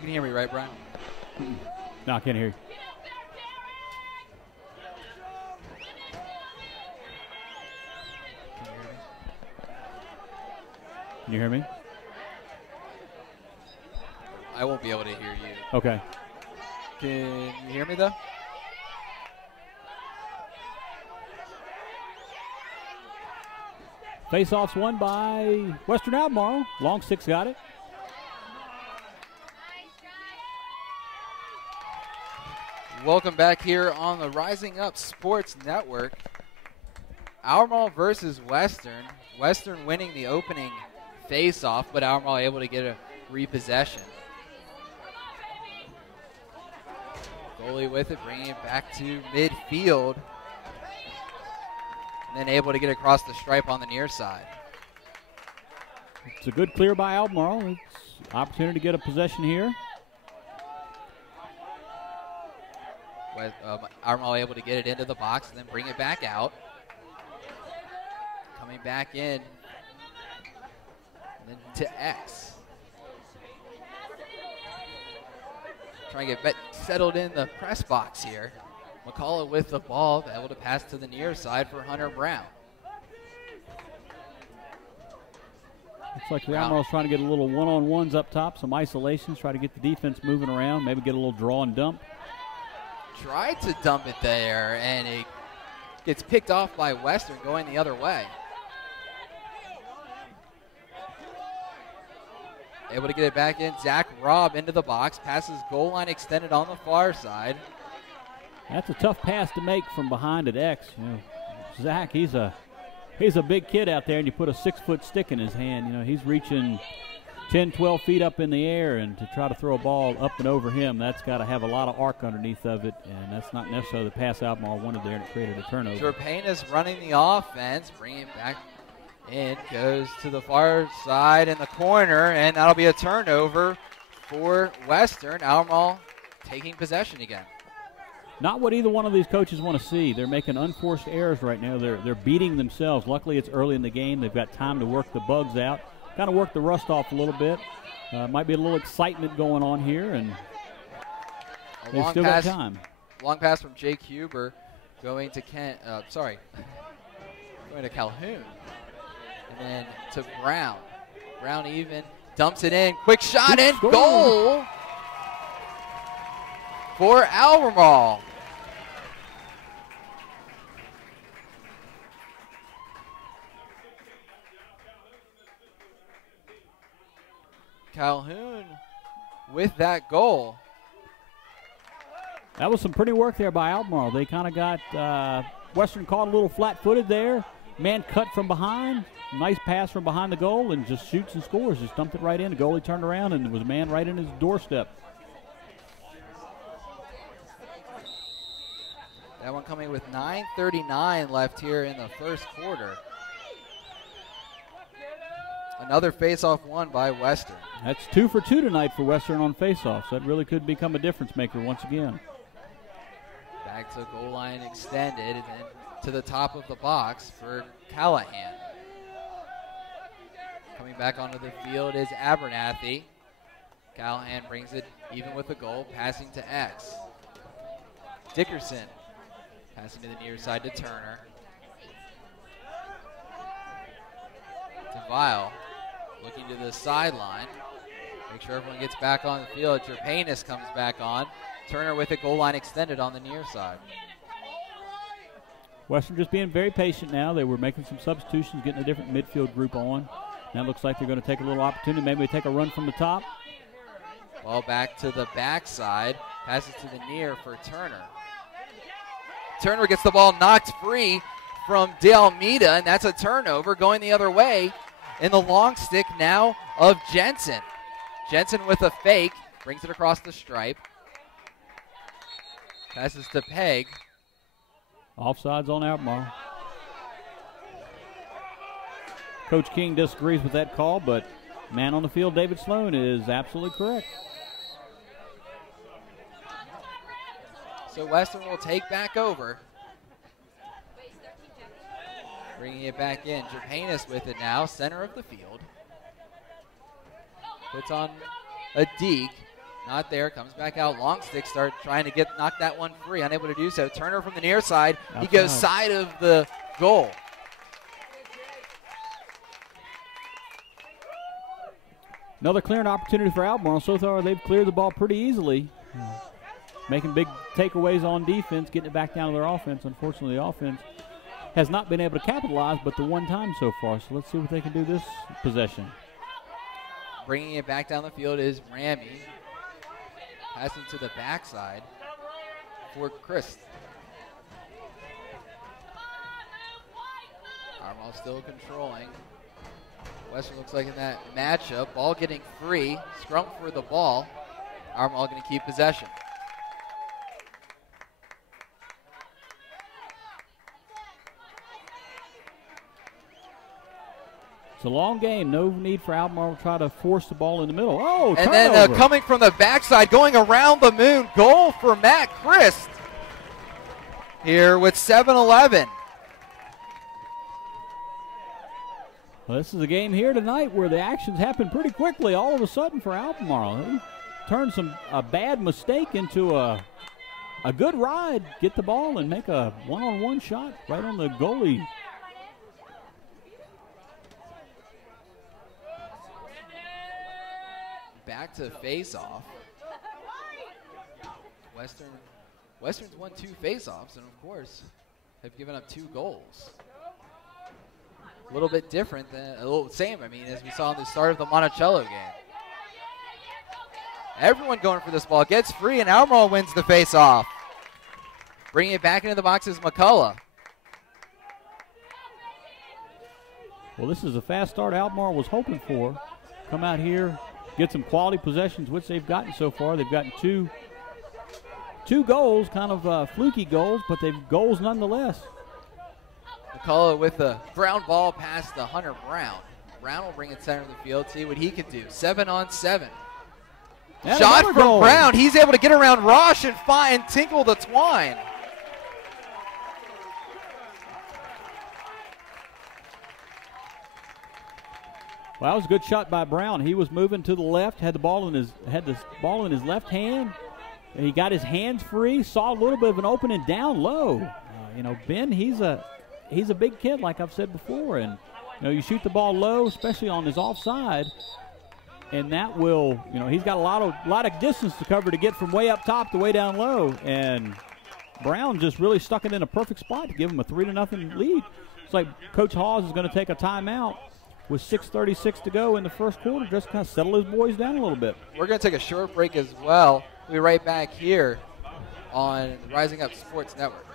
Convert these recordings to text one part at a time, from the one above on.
You can hear me, right, Brian? No, I can't hear you. Can you hear me? I won't be able to hear you. Okay. Can you hear me, though? Face-offs won by Western Albemarle. Long six got it. Welcome back here on the Rising Up Sports Network. Albemarle versus Western. Western winning the opening face-off, but Albemarle able to get a repossession. Goalie with it, bringing it back to midfield. And then able to get across the stripe on the near side. It's a good clear by Albemarle. It's an opportunity to get a possession here. Albemarle able to get it into the box and then bring it back out. Coming back in. And then to X. Trying to get settled in the press box here. McCullough with the ball, able to pass to the near side for Hunter Brown. Looks like the Albemarle's trying to get a little one-on-ones up top, some isolations, try to get the defense moving around, maybe get a little draw and dump. Tried to dump it there, and it gets picked off by Western going the other way. Able to get it back in. Zach Robb into the box, passes goal line extended on the far side. That's a tough pass to make from behind at X. You know, Zach, he's a big kid out there, and you put a 6-foot stick in his hand. You know, he's reaching 10, 12 feet up in the air, and to try to throw a ball up and over him, that's got to have a lot of arc underneath of it, and that's not necessarily the pass Albemarle wanted there, and it created a turnover. Jerpanis running the offense, bringing it back in, goes to the far side in the corner, and that'll be a turnover for Western. Albemarle taking possession again. Not what either one of these coaches want to see. They're making unforced errors right now. They're beating themselves. Luckily, it's early in the game. They've got time to work the bugs out, kind of work the rust off a little bit. Might be a little excitement going on here, and they've still got time. Long pass from Jake Huber going to going to Calhoun. And then to Brown. Brown even dumps it in. Quick shot and goal for Albemarle. Calhoun with that goal. That was some pretty work there by Albemarle. They kind of got Western caught a little flat-footed there. Man cut from behind. Nice pass from behind the goal and just shoots and scores. Just dumped it right in. The goalie turned around and there was a man right in his doorstep. That one coming with 9:39 left here in the first quarter. Another face-off won by Western. That's 2 for 2 tonight for Western on face-offs. That really could become a difference maker once again. Back to goal line extended and then to the top of the box for Callahan. Coming back onto the field is Abernathy. Callahan brings it even with the goal, passing to X. Dickerson passing to the near side to Turner. To Vile, looking to the sideline. Make sure everyone gets back on the field. Jerpanis comes back on. Turner with it, goal line extended on the near side. Western just being very patient now. They were making some substitutions, getting a different midfield group on. Now it looks like they're going to take a little opportunity. Maybe take a run from the top. Ball back to the backside. Passes to the near for Turner. Turner gets the ball knocked free from De Almeida, and that's a turnover going the other way. In the long stick now of Jensen. Jensen with a fake, brings it across the stripe. Passes to Pegg. Offsides on Albemarle. Coach King disagrees with that call, but man on the field, David Sloan, is absolutely correct. So Western will take back over. Bringing it back in. Jerpanis with it now, center of the field. Puts on a deke. Not there. Comes back out. Long stick start trying to knock that one free. Unable to do so. Turner from the near side. He goes side of the goal. Another clearing opportunity for Albemarle. So far, they've cleared the ball pretty easily. Making big takeaways on defense, getting it back down to their offense. Unfortunately, the offense has not been able to capitalize but the one time so far. So let's see what they can do this possession. Bringing it back down the field is Ramey. Passing to the backside for Chris. Albemarle still controlling. Western looks like in that matchup. Ball getting free. Scrum for the ball. Albemarle going to keep possession. It's a long game. No need for Albemarle to try to force the ball in the middle. Oh, and then coming from the backside, going around the moon, goal for Matt Christ here with 7-11. Well, this is a game here tonight where the actions happen pretty quickly all of a sudden for Albemarle. They turn a bad mistake into a good ride, get the ball and make a one-on-one shot right on the goalie. Back to face-off. Western's won 2 face-offs and, of course, have given up 2 goals. A little bit different same, as we saw in the start of the Monticello game. Everyone going for this ball. Gets free, and Albemarle wins the face-off. Bringing it back into the box is McCullough. Well, this is a fast start Albemarle was hoping for. Come out here, get some quality possessions, which they've gotten so far. They've gotten two goals, kind of fluky goals, but they've goals nonetheless. McCullough with the ground ball past the Hunter Brown. Brown will bring it center of the field, see what he can do. 7-on-7. And shot from goal. Brown. He's able to get around Rosh and tinkle the twine. Well, that was a good shot by Brown. He was moving to the left, had the ball in his left hand. And he got his hands free, saw a little bit of an opening down low. Ben, he's a big kid, like I've said before, and you shoot the ball low, especially on his offside, and that will, he's got a lot of distance to cover to get from way up top to way down low, and Brown just really stuck it in a perfect spot to give him a 3-0 lead. It's like Coach Hawes is going to take a timeout with 6:36 to go in the first quarter, just kind of settle his boys down a little bit. We're going to take a short break as well. We'll be right back here on the Rising Up Sports Network.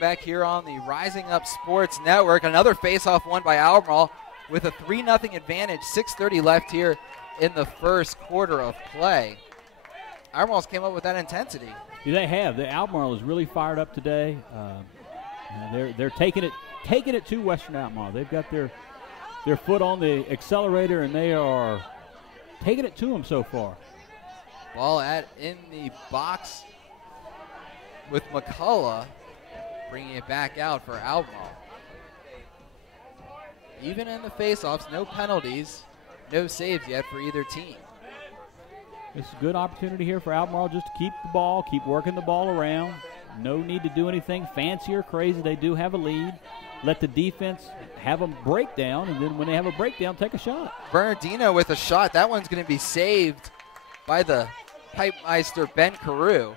Back here on the Rising Up Sports Network. Another face-off won by Albemarle with a 3-0 advantage. 6:30 left here in the first quarter of play. Albemarle's came up with that intensity. Yeah, they have. The Albemarle is really fired up today. They're taking it to Western Albemarle. They've got their foot on the accelerator, and they are taking it to them so far. Ball in the box with McCullough. Bringing it back out for Albemarle. Even in the face-offs, no penalties, no saves yet for either team. It's a good opportunity here for Albemarle just to keep the ball, keep working the ball around. No need to do anything fancy or crazy. They do have a lead. let the defense have a breakdown, and then when they have a breakdown, take a shot. Bernardino with a shot. That one's going to be saved by the pipe meister, Ben Carew.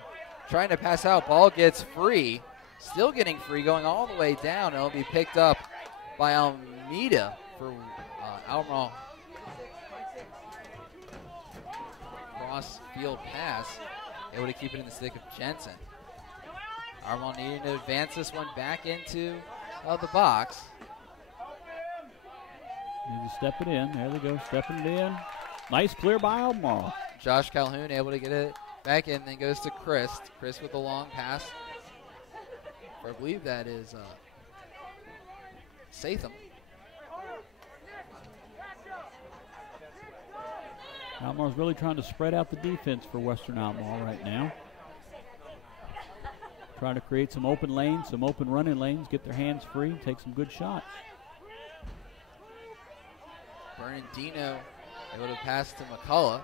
Trying to pass out. Ball gets free. Still getting free, going all the way down. It'll be picked up by Almeida for Albemarle. Cross field pass. Able to keep it in the stick of Jensen. Albemarle needing to advance this one back into the box. Need to step it in. There they go, stepping it in. Nice clear by Albemarle. Josh Calhoun able to get it back in, then goes to Chris. Chris with a long pass. I believe that is Satham. Albemarle's really trying to spread out the defense for Western Albemarle right now. Trying to create some open lanes, some open running lanes, get their hands free, take some good shots. Bernardino able to pass to McCullough.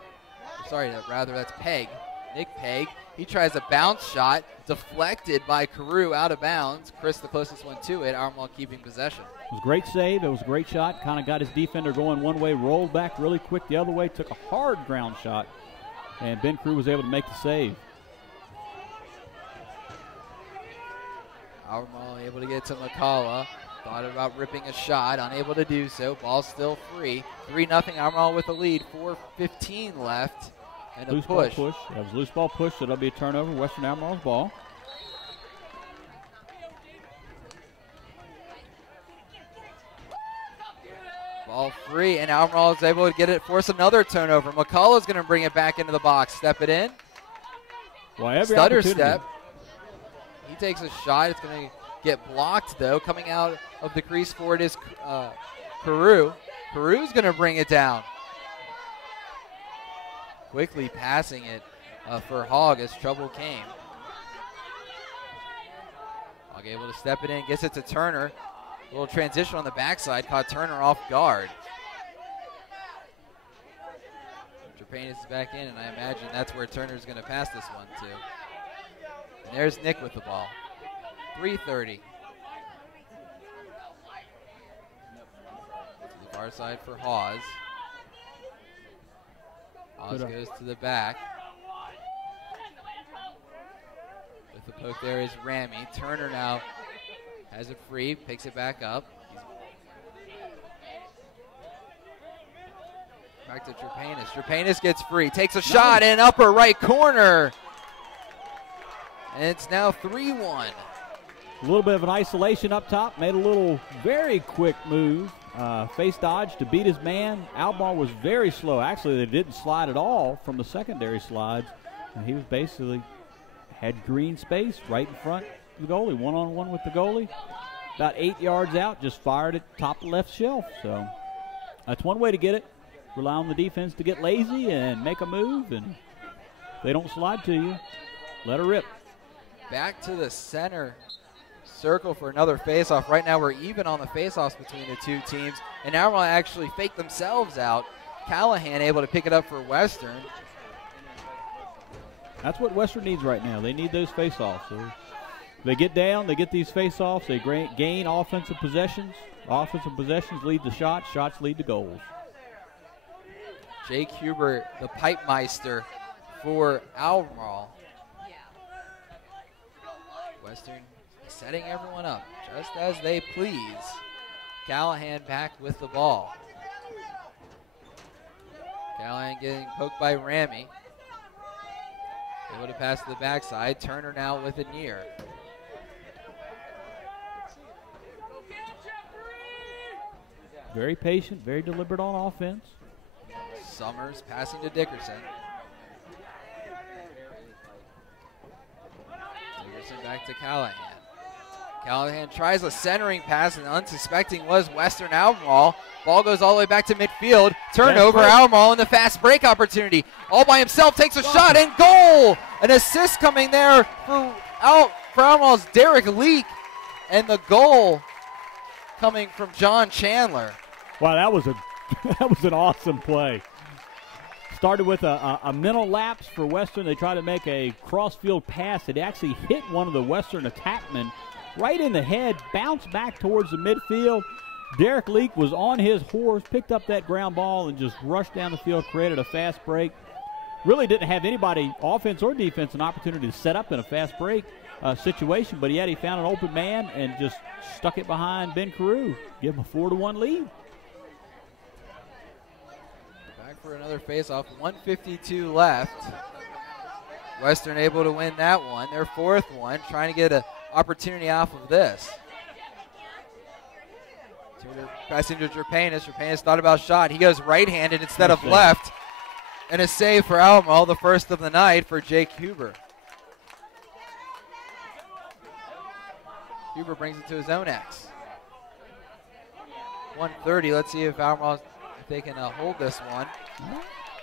Sorry, rather that's Pegg. Nick Pegg. He tries a bounce shot, deflected by Carew out of bounds. Chris the closest one to it. Albemarle keeping possession. It was a great save. It was a great shot. Kind of got his defender going one way, rolled back really quick the other way, took a hard ground shot, and Ben Carew was able to make the save. Albemarle able to get to McCullough. Thought about ripping a shot, unable to do so. Ball still free. 3-0 Albemarle with the lead. 4:15 left. And a loose push. Ball push. That was a loose ball push, so that'll be a turnover. Western Albemarle's ball. Ball free, and Albemarle is able to get it, force another turnover. McCullough's going to bring it back into the box. Step it in. Well, Stutter step. He takes a shot. It's going to get blocked, though. Coming out of the crease for it is Carew. Carew's going to bring it down. Quickly passing it for Hogg as trouble came. Hogg able to step it in, gets it to Turner. A little transition on the backside, caught Turner off guard. Trepanus is back in, and I imagine that's where Turner's going to pass this one to. And there's Nick with the ball. 3:30. To the far side for Hawes. Hawes goes to the back. With the poke there is Ramey. Turner now has it free, picks it back up. Back to Trepanus. Trepanus gets free, takes a shot in upper right corner. And it's now 3-1. A little bit of an isolation up top. Made a little very quick move. Face dodge to beat his man. Albemarle was very slow. Actually, they didn't slide at all from the secondary slides. And he was basically had green space right in front of the goalie. One-on-one with the goalie. About 8 yards out, just fired it top left shelf. So that's one way to get it. Rely on the defense to get lazy and make a move. And if they don't slide to you, let her rip. Back to the center circle for another faceoff. Right now we're even on the faceoffs between the two teams, and Albemarle actually faked themselves out. Callahan able to pick it up for Western. That's what Western needs right now. They need those faceoffs. So they get down, they get these faceoffs, they gain offensive possessions. Offensive possessions lead to shots, shots lead to goals. Jake Huber, the pipe meister for Albemarle. Western setting everyone up just as they please. Callahan back with the ball. Callahan getting poked by Ramey. Able to pass to the backside. Turner now with it near. Very patient, very deliberate on offense. Summers passing to Dickerson. Dickerson back to Callahan. Callahan tries a centering pass, and unsuspecting was Western Albemarle. Ball goes all the way back to midfield. Turnover, Albemarle in the fast break opportunity. All by himself, takes a shot, and goal! An assist coming there for Albemarle's Derek Leak, and the goal coming from John Chandler. Wow, that was an awesome play. Started with a mental lapse for Western. They tried to make a cross-field pass. It actually hit one of the Western attackmen right in the head, bounced back towards the midfield. Derek Leak was on his horse, picked up that ground ball, and just rushed down the field, created a fast break. Really didn't have anybody, offense or defense, an opportunity to set up in a fast break situation, but yet he found an open man and just stuck it behind Ben Carew, give him a 4-1 lead. Back for another face-off, 1:52 left. Western able to win that one, their fourth one, trying to get an opportunity off of this. Passing to Jerpanis. Jerpanis thought about shot. He goes right-handed instead of left. And a save for Albemarle, the first of the night for Jake Huber. Huber brings it to his own X. 1:30. Let's see if Albemarle, if they can hold this one.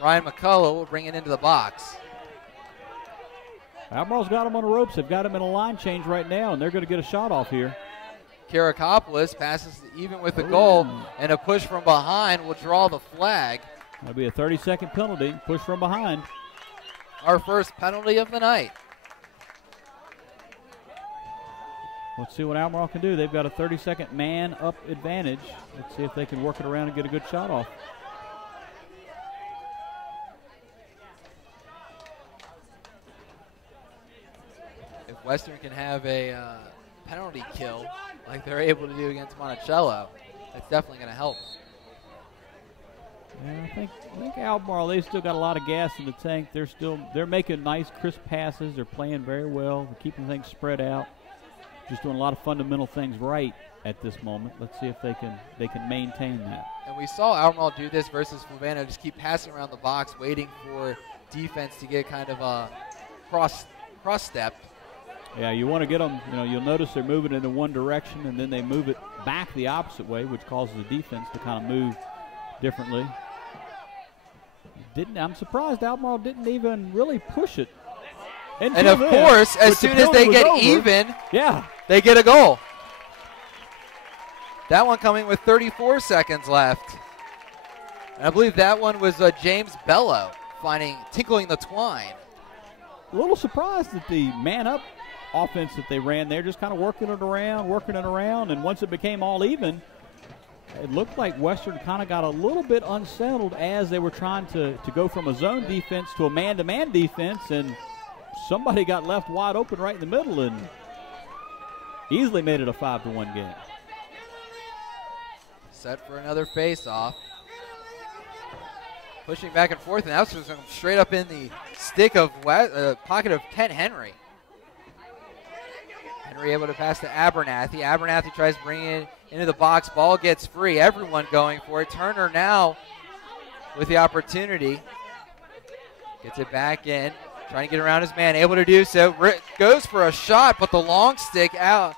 Ryan McCullough will bring it into the box. Albemarle's got him on the ropes. They've got him in a line change right now, and they're going to get a shot off here. Karakopoulos passes even with the goal, and a push from behind will draw the flag. That'll be a 30-second penalty, push from behind. Our first penalty of the night. Let's see what Albemarle can do. They've got a 30-second man-up advantage. Let's see if they can work it around and get a good shot off. If Western can have a penalty kill like they're able to do against Monticello, that's definitely going to help. Yeah, I think Albemarle, they've still got a lot of gas in the tank. They're making nice, crisp passes. They're playing very well. They're keeping things spread out. Just doing a lot of fundamental things right at this moment. Let's see if they can maintain that. And we saw Albemarle do this versus Flavanna, just keep passing around the box, waiting for defense to get kind of a cross step. Yeah, you want to get them, you'll notice they're moving in one direction, and then they move it back the opposite way, which causes the defense to kind of move differently. I'm surprised Albemarle didn't even really push it. And of course, as soon as they get even, they get a goal. That one coming with 34 seconds left. And I believe that one was James Bello tinkling the twine. A little surprised at the man-up offense that they ran there, just kind of working it around, and once it became all even, it looked like Western kind of got a little bit unsettled as they were trying to go from a zone defense to a man-to-man defense, and somebody got left wide open right in the middle and easily made it a 5-1 game. Set for another face-off. Pushing back and forth, and that's just straight up in the stick of pocket of Kent Henry. Henry able to pass to Abernathy. Abernathy tries to bring it into the box. Ball gets free. Everyone going for it. Turner now with the opportunity. Gets it back in. Trying to get around his man. Able to do so. Goes for a shot, but the long stick out.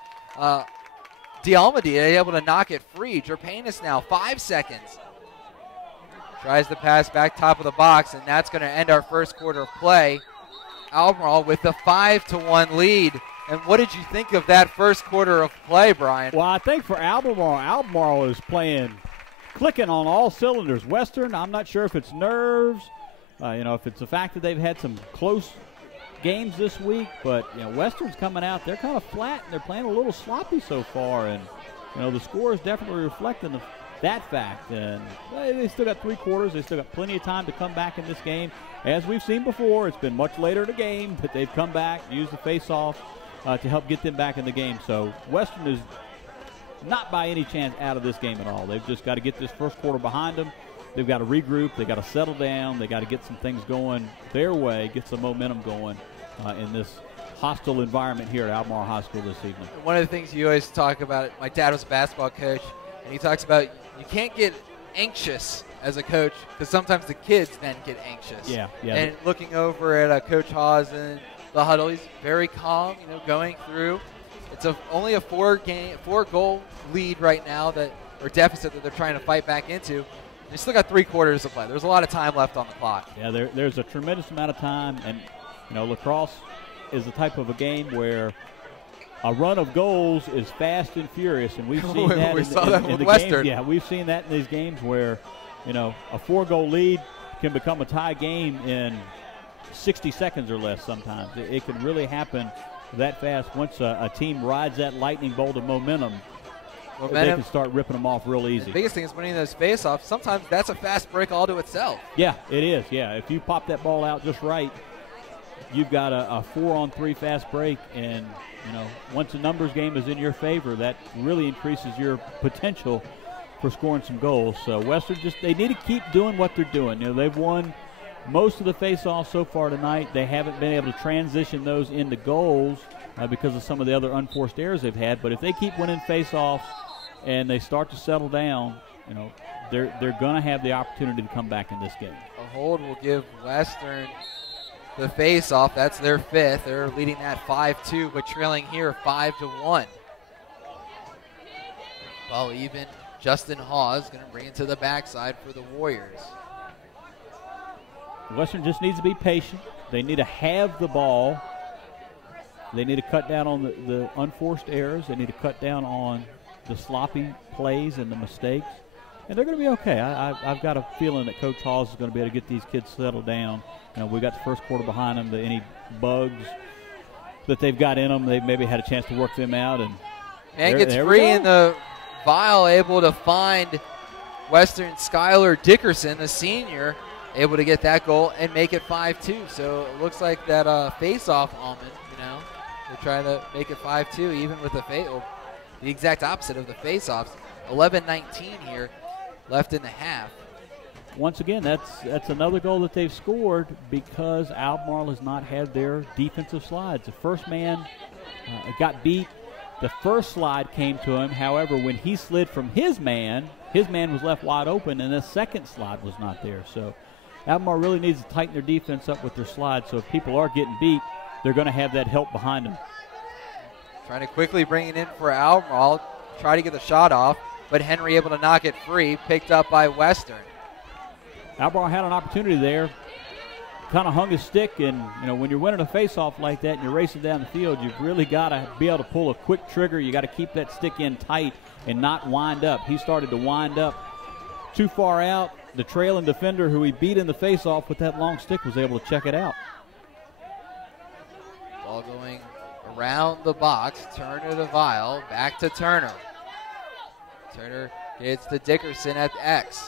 D'Almeida able to knock it free. Jerpanis now 5 seconds. Tries to pass back top of the box, and that's going to end our first quarter of play. Albemarle with the 5-1 lead. And what did you think of that first quarter of play, Brian? Well, I think for Albemarle is clicking on all cylinders. Western, I'm not sure if it's nerves, if it's the fact that they've had some close games this week, but Western's coming out. They're kind of flat, and they're playing a little sloppy so far, and the score is definitely reflecting that fact. And they still got 3 quarters. They still got plenty of time to come back in this game. As we've seen before, it's been much later in the game, but they've come back, used the face-off to help get them back in the game. So Western is not by any chance out of this game at all. They've just got to get this first quarter behind them. They've got to regroup. They've got to settle down. They've got to get some things going their way, get some momentum going in this hostile environment here at Albemarle High School this evening. One of the things you always talk about, my dad was a basketball coach, and he talks about you can't get anxious as a coach because sometimes the kids then get anxious. Yeah. And looking over at Coach Hawes and the huddle, he's very calm, going through. It's only a 4-goal lead right now or deficit that they're trying to fight back into. They still got 3 quarters to play. There's a lot of time left on the clock. Yeah, there's a tremendous amount of time, and lacrosse is the type of a game where a run of goals is fast and furious, and we've seen that in the Western. Games. Yeah, we've seen that in these games where a 4-goal lead can become a tie game in 60 seconds or less sometimes. It can really happen that fast. Once a team rides that lightning bolt of momentum, they can start ripping them off real easy. The biggest thing is winning those face-offs. Sometimes that's a fast break all to itself. Yeah, it is. Yeah, if you pop that ball out just right, you've got a 4-on-3 fast break, and once the numbers game is in your favor, that really increases your potential for scoring some goals. So Western they need to keep doing what they're doing. They've won most of the face-offs so far tonight. They haven't been able to transition those into goals because of some of the other unforced errors they've had. But if they keep winning face-offs and they start to settle down, they're going to have the opportunity to come back in this game. A hold will give Western the face-off. That's their 5th. They're leading that 5-2, but trailing here 5-1. Ball even. Justin Hawes going to bring it to the backside for the Warriors. Western just needs to be patient. They need to have the ball. They need to cut down on the unforced errors. They need to cut down on the sloppy plays and the mistakes. And they're going to be okay. I've got a feeling that Coach Hawes is going to be able to get these kids settled down. We got the first quarter behind them. Any bugs that they've got in them, they've maybe had a chance to work them out. And gets free in the vial, able to find Western Skylar Dickerson, the senior, able to get that goal and make it 5-2. So it looks like that face-off almond, they're trying to make it 5-2 even with the exact opposite of the face-offs. 11-19 here left in the half. Once again, that's another goal that they've scored because Albemarle has not had their defensive slides. The first man got beat. The first slide came to him. However, when he slid from his man was left wide open, and the second slide was not there. So Albemarle really needs to tighten their defense up with their slides. So if people are getting beat, they're going to have that help behind them. Trying to quickly bring it in for Albemarle. Try to get the shot off, but Henry able to knock it free. Picked up by Western. Albemarle had an opportunity there. Kind of hung his stick, and when you're winning a face-off like that and you're racing down the field, you've really got to be able to pull a quick trigger. You got to keep that stick in tight and not wind up. He started to wind up too far out. The trailing defender who he beat in the face-off with that long stick was able to check it out. Ball going around the box. Turner to Vial. Back to Turner. Turner gets to Dickerson at X.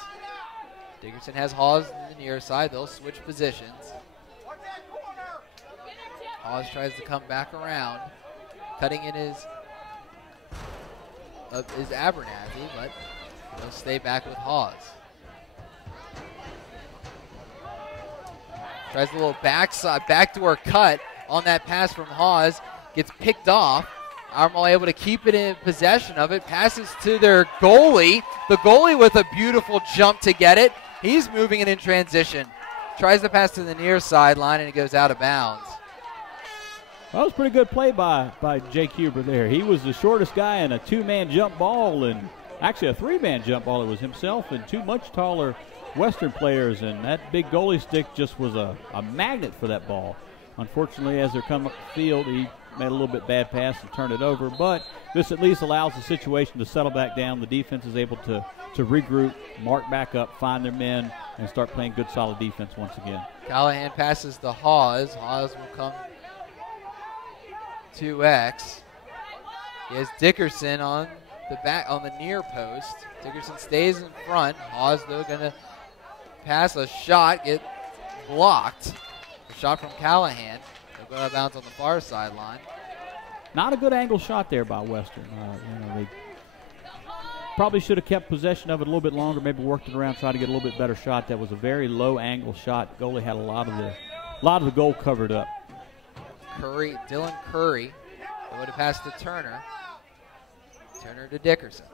Dickerson has Hawes in the near side. They'll switch positions. Hawes tries to come back around. Cutting in is Abernathy, but he'll stay back with Hawes. Tries a little backdoor cut on that pass from Hawes. Gets picked off. Albemarle able to keep it in possession of it. Passes to their goalie. The goalie with a beautiful jump to get it. He's moving it in transition. Tries to pass to the near sideline, and it goes out of bounds. Well, that was a pretty good play by Jake Huber there. He was the shortest guy in a two-man jump ball, and actually a three-man jump ball. It was himself and two much taller Western players, and that big goalie stick just was a magnet for that ball. Unfortunately, as they're coming up the field, he made a little bit bad pass and turned it over, but this at least allows the situation to settle back down. The defense is able to regroup, mark back up, find their men, and start playing good, solid defense once again. Callahan passes to Hawes. Hawes will come to X. He has Dickerson on the near post. Dickerson stays in front. Hawes, though, going to pass a shot, get blocked. A shot from Callahan. They'll go out of bounds on the far sideline. Not a good angle shot there by Western. They probably should have kept possession of it a little bit longer, maybe worked it around, tried to get a little bit better shot. That was a very low angle shot. Goalie had a lot of the goal covered up. Dylan Curry would have passed to Turner. Turner to Dickerson.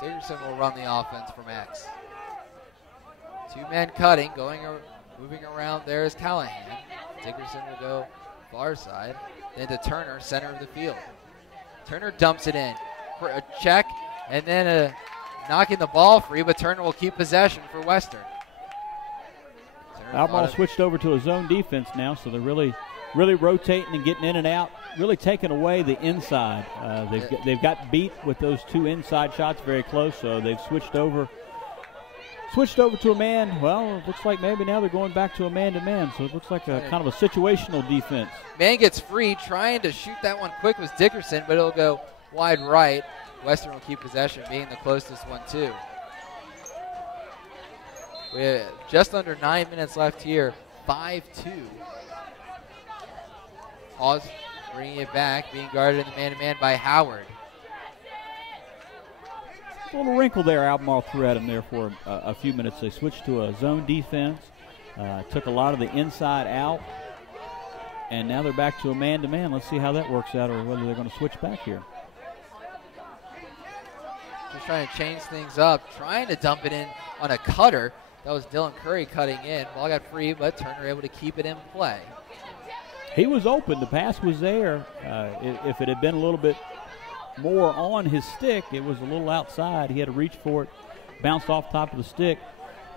Dickerson will run the offense from X. Two men cutting, moving around there is Callahan. Dickerson will go far side, then to Turner, center of the field. Turner dumps it in for a check, and then knocking the ball free, but Turner will keep possession for Western. Albemarle switched over to a zone defense now, so they're really rotating and getting in and out, really taking away the inside. They've got beat with those two inside shots very close, so they've switched over switched over to a man. Well, it looks like maybe now they're going back to a man-to-man, so it looks like a kind of a situational defense. Man gets free, trying to shoot that one quick was Dickerson, but it'll go wide right. Western will keep possession, being the closest one, too. We have just under 9 minutes left here, 5-2. Hawes bringing it back, being guarded in the man-to-man by Howard. A little wrinkle there. Albemarle threw at him there for a few minutes. They switched to a zone defense, took a lot of the inside out, and now they're back to a man-to-man. Let's see how that works out, or whether they're going to switch back here. Just trying to change things up, trying to dump it in on a cutter. That was Dylan Curry cutting in. Ball got free, but Turner able to keep it in play. He was open. The pass was there. If it had been a little bit more on his stick, it was a little outside. He had to reach for it, bounced off top of the stick.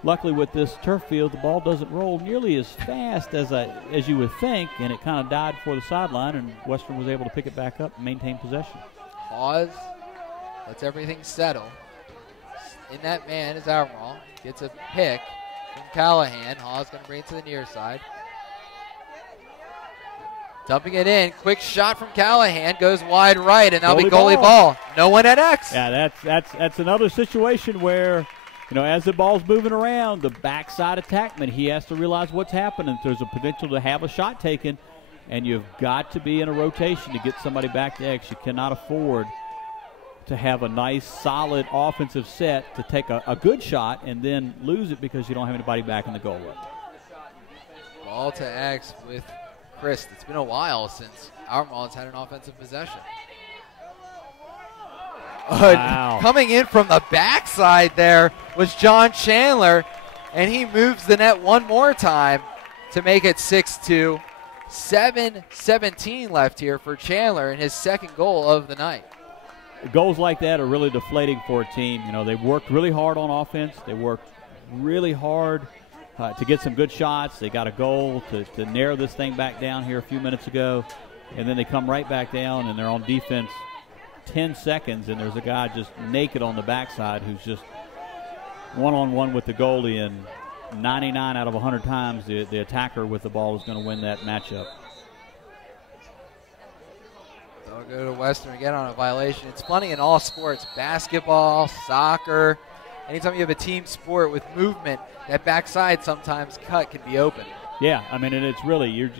Luckily with this turf field, the ball doesn't roll nearly as fast as you would think, and it kind of died for the sideline, and Western was able to pick it back up and maintain possession. Pause, lets everything settle. In that man is Albemarle. Gets a pick from Callahan. Hawes going to bring it to the near side. Dumping it in, quick shot from Callahan, goes wide right, and that'll be goalie ball. No one at X. Yeah, that's another situation where, as the ball's moving around, the backside attackman, he has to realize what's happening. There's a potential to have a shot taken, and you've got to be in a rotation to get somebody back to X. You cannot afford to have a nice, solid offensive set to take a good shot and then lose it because you don't have anybody back in the goal line. Ball to X with Chris. It's been a while since Albemarle has had an offensive possession. Wow. Coming in from the backside there was John Chandler, and he moves the net one more time to make it 6-2. 7:17 left here for Chandler in his second goal of the night. Goals like that are really deflating for a team. They've worked really hard on offense. They worked really hard to get some good shots. They got a goal to narrow this thing back down here a few minutes ago, and then they come right back down, and they're on defense 10 seconds, and there's a guy just naked on the backside who's just one-on-one with the goalie, and 99 out of 100 times the attacker with the ball is going to win that matchup. They'll go to Western again on a violation. It's funny in all sports, basketball, soccer, anytime you have a team sport with movement, that backside sometimes cut can be open. Yeah, and it's really,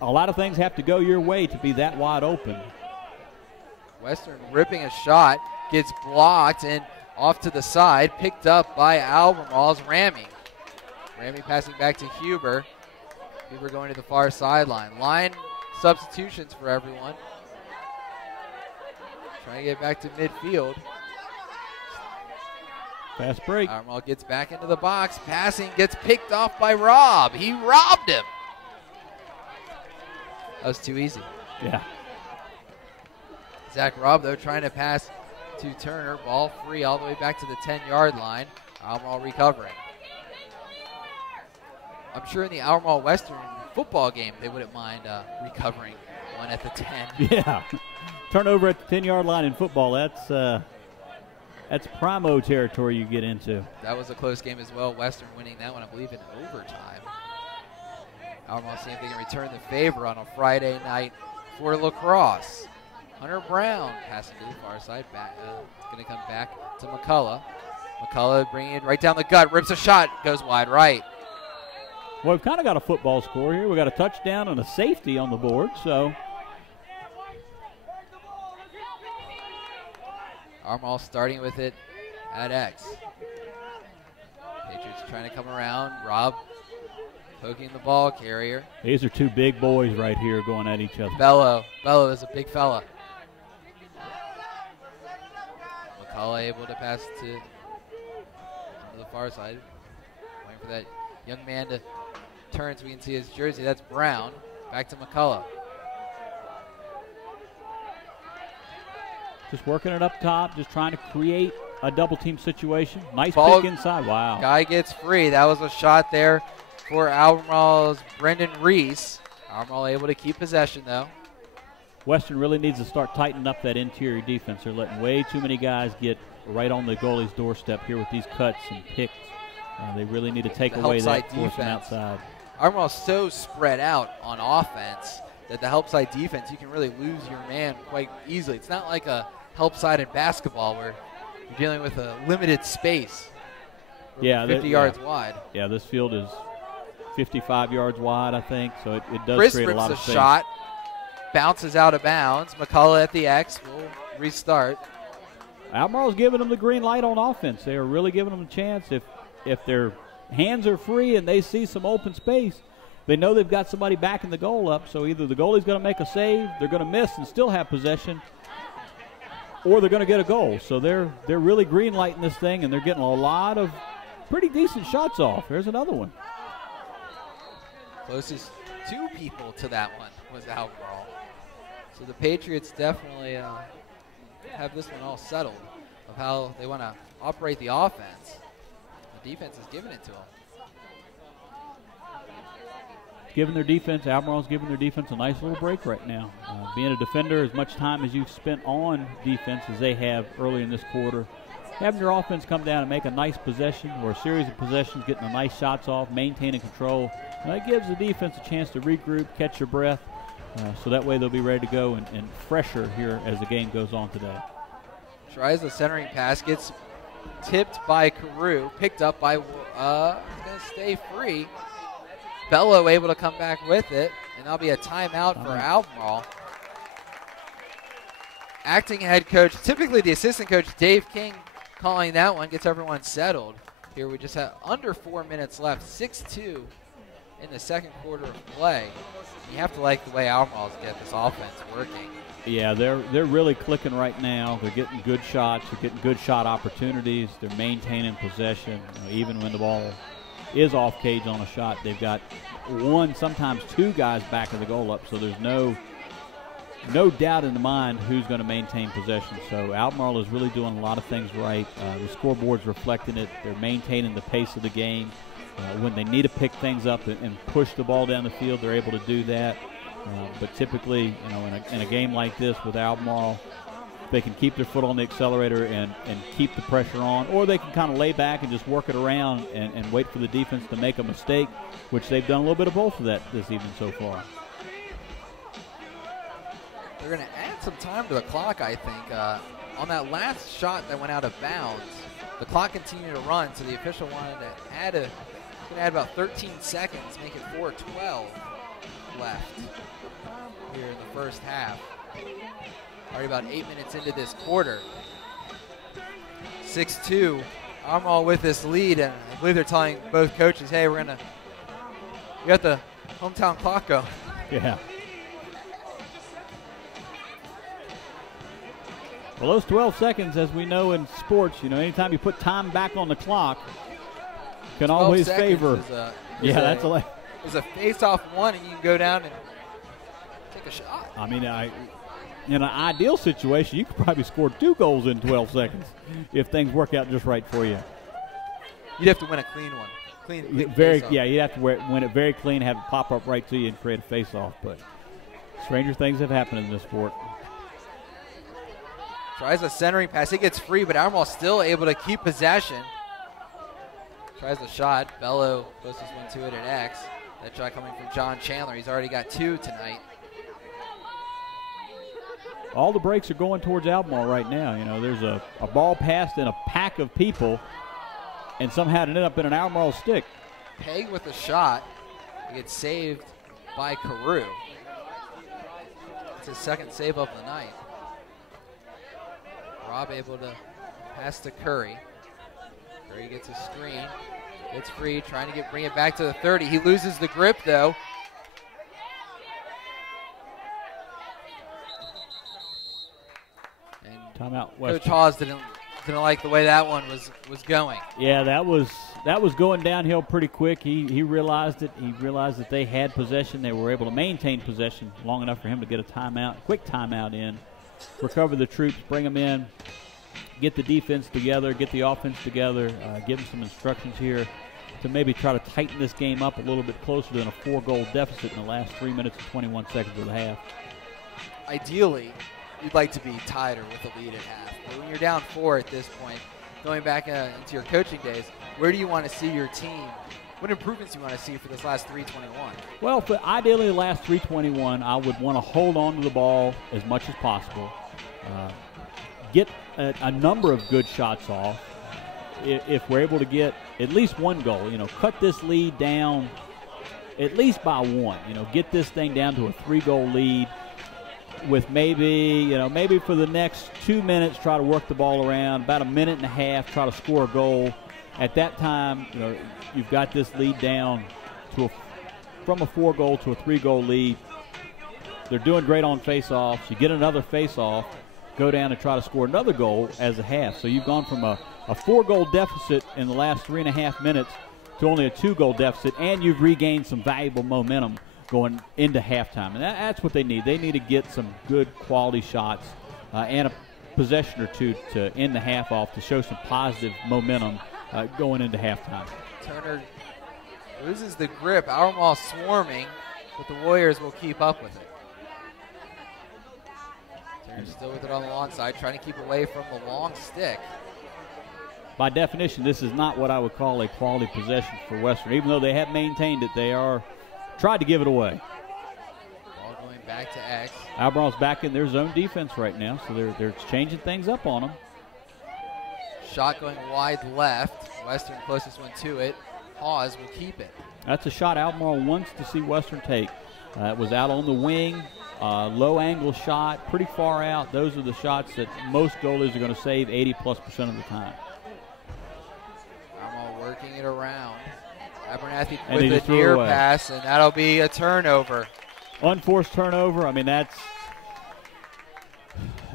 a lot of things have to go your way to be that wide open. Western ripping a shot, gets blocked and off to the side, picked up by Albemarle's Ramey. Ramey passing back to Huber. Huber going to the far sideline. Line substitutions for everyone. Trying to get back to midfield. Fast break. Albemarle gets back into the box. Passing gets picked off by Robb. He robbed him. That was too easy. Yeah. Zach Robb, though, trying to pass to Turner. Ball free all the way back to the 10-yard line. Albemarle recovering. I'm sure in the Albemarle Western football game, they wouldn't mind recovering one at the 10. Yeah. Turnover at the 10-yard line in football, that's primo territory you get into. That was a close game as well. Western winning that one, I believe, in overtime. Albemarle seeing if they can return the favor on a Friday night for lacrosse. Hunter Brown passing to the far side, going to come back to McCullough. McCullough bringing it right down the gut, rips a shot, goes wide right. Well, we've kind of got a football score here. We've got a touchdown and a safety on the board, so. Albemarle starting with it at X. Patriots trying to come around. Robb poking the ball carrier. These are two big boys right here going at each other. Bello is a big fella. McCullough able to pass to the far side. Waiting for that young man to turn so we can see his jersey. That's Brown. Back to McCullough. Just working it up top, just trying to create a double team situation. Nice Ball, pick inside. Wow. Guy gets free. That was a shot there for Albemarle's Brendan Reese. Albemarle able to keep possession, though. Western really needs to start tightening up that interior defense. They're letting way too many guys get right on the goalie's doorstep here with these cuts and picks. They really need to take away that force from outside. Albemarle's so spread out on offense that the help side defense, you can really lose your man quite easily. It's not like a help side in basketball where you're dealing with a limited space. Yeah, 50 yards wide. Yeah, this field is 55 yards wide, I think, so it does Chris create a lot of rips space. a shot, bounces out of bounds. McCullough at the X will restart. Albemarle's giving them the green light on offense. They are really giving them a chance. If their hands are free and they see some open space, they know they've got somebody backing the goal up, so either the goalie's going to make a save, they're going to miss and still have possession, or they're going to get a goal. So they're really green lighting this thing, and they're getting a lot of pretty decent shots off. Here's another one. Closest two people to that one was Albemarle. So the Patriots definitely have this one all settled of how they want to operate the offense. The defense is giving it to them. Albemarle's giving their defense a nice little break right now. Being a defender, as much time as you've spent on defense as they have early in this quarter, having your offense come down and make a nice possession or a series of possessions, getting the nice shots off, maintaining control, that gives the defense a chance to regroup, catch their breath, so that way they'll be ready to go and fresher here as the game goes on today. Tries the centering pass, gets tipped by Carew, picked up by, he's going to stay free. Bello able to come back with it, and that'll be a timeout for Albemarle. Acting head coach, typically the assistant coach, Dave King, calling that one, gets everyone settled. Here we just have under 4 minutes left, 6-2 in the second quarter of play. You have to like the way Albemarle's get this offense working. Yeah, they're really clicking right now. They're getting good shots. They're getting good shot opportunities. They're maintaining possession. Even when the ball is off cage on a shot, they've got one, sometimes two guys back of the goal up, so there's no doubt in the mind who's going to maintain possession. So Albemarle is really doing a lot of things right. The scoreboard's reflecting it. They're maintaining the pace of the game. When they need to pick things up and push the ball down the field, they're able to do that. But typically, in a game like this with Albemarle, they can keep their foot on the accelerator and keep the pressure on, or they can kind of lay back and just work it around and wait for the defense to make a mistake, which they've done a little bit of both of that this evening so far. They're going to add some time to the clock, I think. On that last shot that went out of bounds, the clock continued to run, so the official wanted to add about 13 seconds, make it 4:12 left here in the first half. Already about 8 minutes into this quarter. 6-2, Albemarle with this lead, and I believe they're telling both coaches, hey, we got the hometown clock going. Yeah. Well, those 12 seconds, as we know in sports, anytime you put time back on the clock, can always favor. It's a face-off one, and you can go down and take a shot. I mean, in an ideal situation, you could probably score 2 goals in 12 seconds if things work out just right for you. You'd have to win a clean one. You'd have to win it very clean, have it pop up right to you, and create a face-off. But stranger things have happened in this sport. Tries a centering pass. It gets free, but Albemarle still able to keep possession. Tries the shot. Bello closest one to it at X. That shot coming from John Chandler. He's already got 2 tonight. All the breaks are going towards Albemarle right now. There's a ball passed in a pack of people, and somehow it ended up in an Albemarle stick. Peg with a shot. He gets saved by Carew. It's his second save of the night. Rob able to pass to Curry. Curry gets a screen. It's free, trying to bring it back to the 30. He loses the grip, though. And timeout. Coach Hawes didn't like the way that one was going. Yeah, that was going downhill pretty quick. He realized it. He realized that they had possession. They were able to maintain possession long enough for him to get a quick timeout in, recover the troops, bring them in, get the defense together, get the offense together, give them some instructions here to maybe try to tighten this game up a little bit closer than a 4-goal deficit in the last 3 minutes and 21 seconds of the half. Ideally, you'd like to be tied or with the lead at half. But when you're down 4 at this point, going back into your coaching days, where do you want to see your team? What improvements do you want to see for this last 3:21? Well, for ideally the last 3:21, I would want to hold on to the ball as much as possible. Get a number of good shots off. If we're able to get at least one goal, cut this lead down at least by 1. Get this thing down to a 3-goal lead with maybe for the next 2 minutes, try to work the ball around. About a minute and a half, try to score a goal. At that time, you've got this lead down from a 4-goal to a 3-goal lead. They're doing great on face-offs. You get another face-off, go down and try to score another goal as a half. So you've gone from a 4-goal deficit in the last 3.5 minutes to only a 2-goal deficit, and you've regained some valuable momentum going into halftime. And that's what they need. They need to get some good quality shots and a possession or two to end the half off to show some positive momentum going into halftime. Turner loses the grip. Albemarle swarming, but the Warriors will keep up with it. Turner still with it on the long side, trying to keep away from the long stick. By definition, this is not what I would call a quality possession for Western. Even though they have maintained it, they are tried to give it away. Ball going back to X. Albemarle's back in their zone defense right now, so they're changing things up on them. Shot going wide left. Western closest one to it. Hawes will keep it. That's a shot Albemarle wants to see Western take. It was out on the wing, low angle shot, pretty far out. Those are the shots that most goalies are going to save 80+% of the time. Albemarle working it around. Abernathy with a near pass, and that'll be a turnover. Unforced turnover. I mean,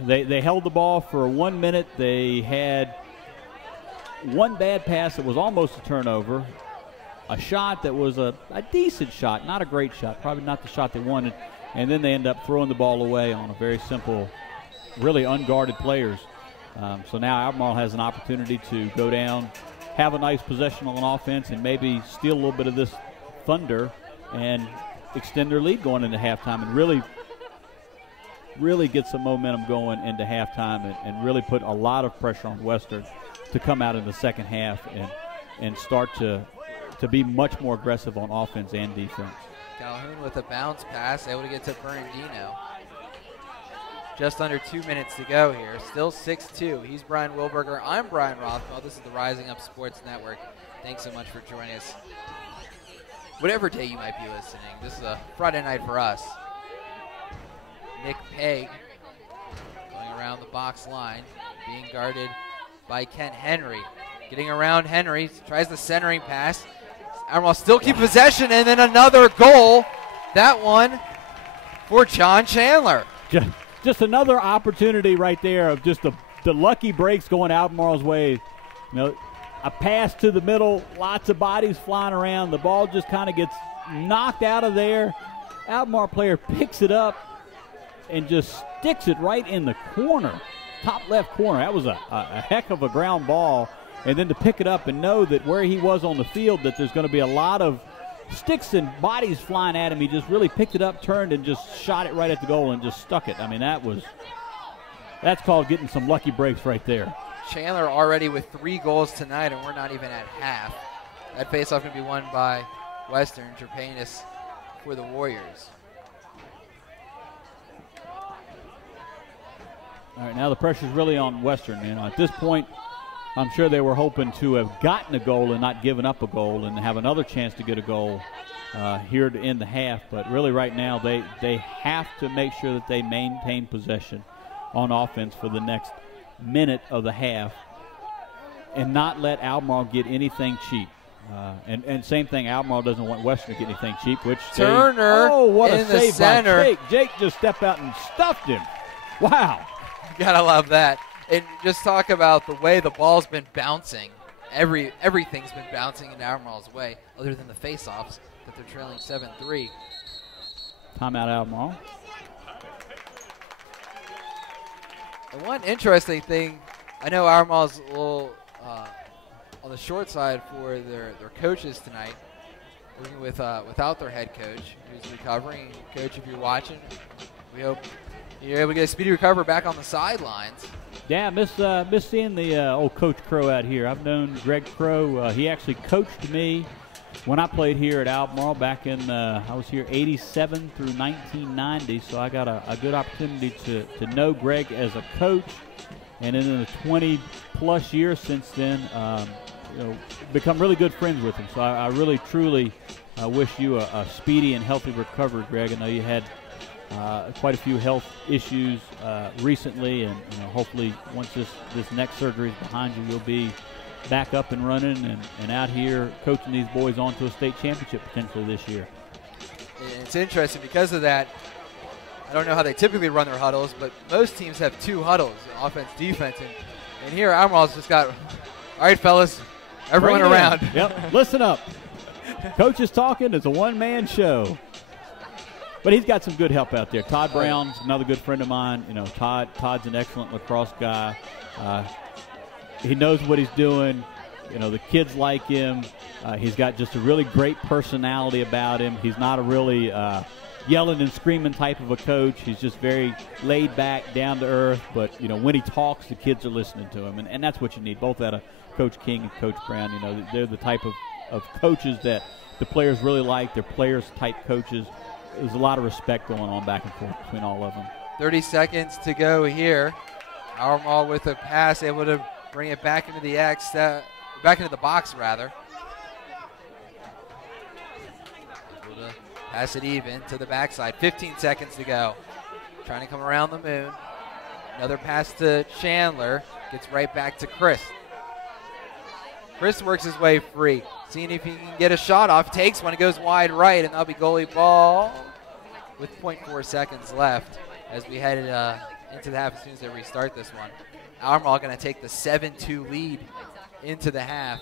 they held the ball for 1 minute. They had one bad pass that was almost a turnover, a shot that was a decent shot, not a great shot, probably not the shot they wanted, and then they end up throwing the ball away on a very simple, really unguarded players. So now Albemarle has an opportunity to go down, have a nice possession on offense, and maybe steal a little bit of this thunder and extend their lead going into halftime and really get some momentum going into halftime and really put a lot of pressure on Western to come out in the second half and start to be much more aggressive on offense and defense. Calhoun with a bounce pass, able to get to Bernardino. Just under 2 minutes to go here. Still 6-2. He's Brian Wilberger. I'm Brian Rothwell. This is the Rising Up Sports Network. Thanks so much for joining us. Whatever day you might be listening, this is a Friday night for us. Nick Pegg going around the box line, being guarded by Kent Henry. Getting around Henry, tries the centering pass. Albemarle still keep possession, and then another goal. That one for John Chandler. Just another opportunity right there of just the lucky breaks going Albemarle's way. A pass to the middle, lots of bodies flying around. The ball just kind of gets knocked out of there. Albemarle player picks it up and just sticks it right in the corner, top left corner. That was a heck of a ground ball. And then to pick it up and know that where he was on the field that there's going to be a lot of sticks and bodies flying at him. He just really picked it up, turned, and just shot it right at the goal and just stuck it. I mean, that's called getting some lucky breaks right there. Chandler already with 3 goals tonight, and we're not even at half. That faceoff going to be won by Western. Jerpanis for the Warriors. All right, now the pressure's really on Western. At this point, I'm sure they were hoping to have gotten a goal and not given up a goal and have another chance to get a goal here to end the half. But really right now they have to make sure that they maintain possession on offense for the next minute of the half and not let Albemarle get anything cheap. And same thing, Albemarle doesn't want Western to get anything cheap, which Turner what in a save the center. by Jake. Jake just stepped out and stuffed him. Wow. Gotta love that. And just talk about the way the ball's been bouncing. Everything's been bouncing in Albemarle's way, other than the face-offs that they're trailing 7-3. Timeout Albemarle. And one interesting thing, I know Albemarle's a little on the short side for their coaches tonight, working without their head coach, who's recovering. Coach, if you're watching, we hope You're able to get a speedy recover back on the sidelines. Yeah, miss seeing the old Coach Crow out here. I've known Greg Crow. He actually coached me when I played here at Albemarle back in, I was here 87 through 1990, so I got a good opportunity to know Greg as a coach. And in the 20-plus years since then, become really good friends with him. So I really, truly wish you a speedy and healthy recovery, Greg. I know you had quite a few health issues recently, and hopefully once this next surgery is behind you, you'll be back up and running and out here coaching these boys on to a state championship potentially this year. It's interesting because of that. I don't know how they typically run their huddles, but most teams have 2 huddles, offense, defense, and here Albemarle's just got, all right, fellas, everyone around. Yep, listen up. Coach is talking. It's a one-man show. But he's got some good help out there. Todd Brown's another good friend of mine. Todd's an excellent lacrosse guy. He knows what he's doing. The kids like him. He's got just a really great personality about him. He's not a really yelling and screaming type of a coach. He's just very laid back, down to earth. But, when he talks, the kids are listening to him. And that's what you need, both out of Coach King and Coach Brown. They're the type of coaches that the players really like. They're players-type coaches. There's a lot of respect going on back and forth between all of them. 30 seconds to go here. Albemarle with a pass, able to bring it back into the back into the box rather. Able to pass it even to the backside. 15 seconds to go. Trying to come around the moon. Another pass to Chandler. Gets right back to Chris. Chris works his way free. Seeing if he can get a shot off. Takes one. It goes wide right, and that'll be goalie ball with 0.4 seconds left as we head into the half as soon as they restart this one. Albemarle going to take the 7-2 lead into the half,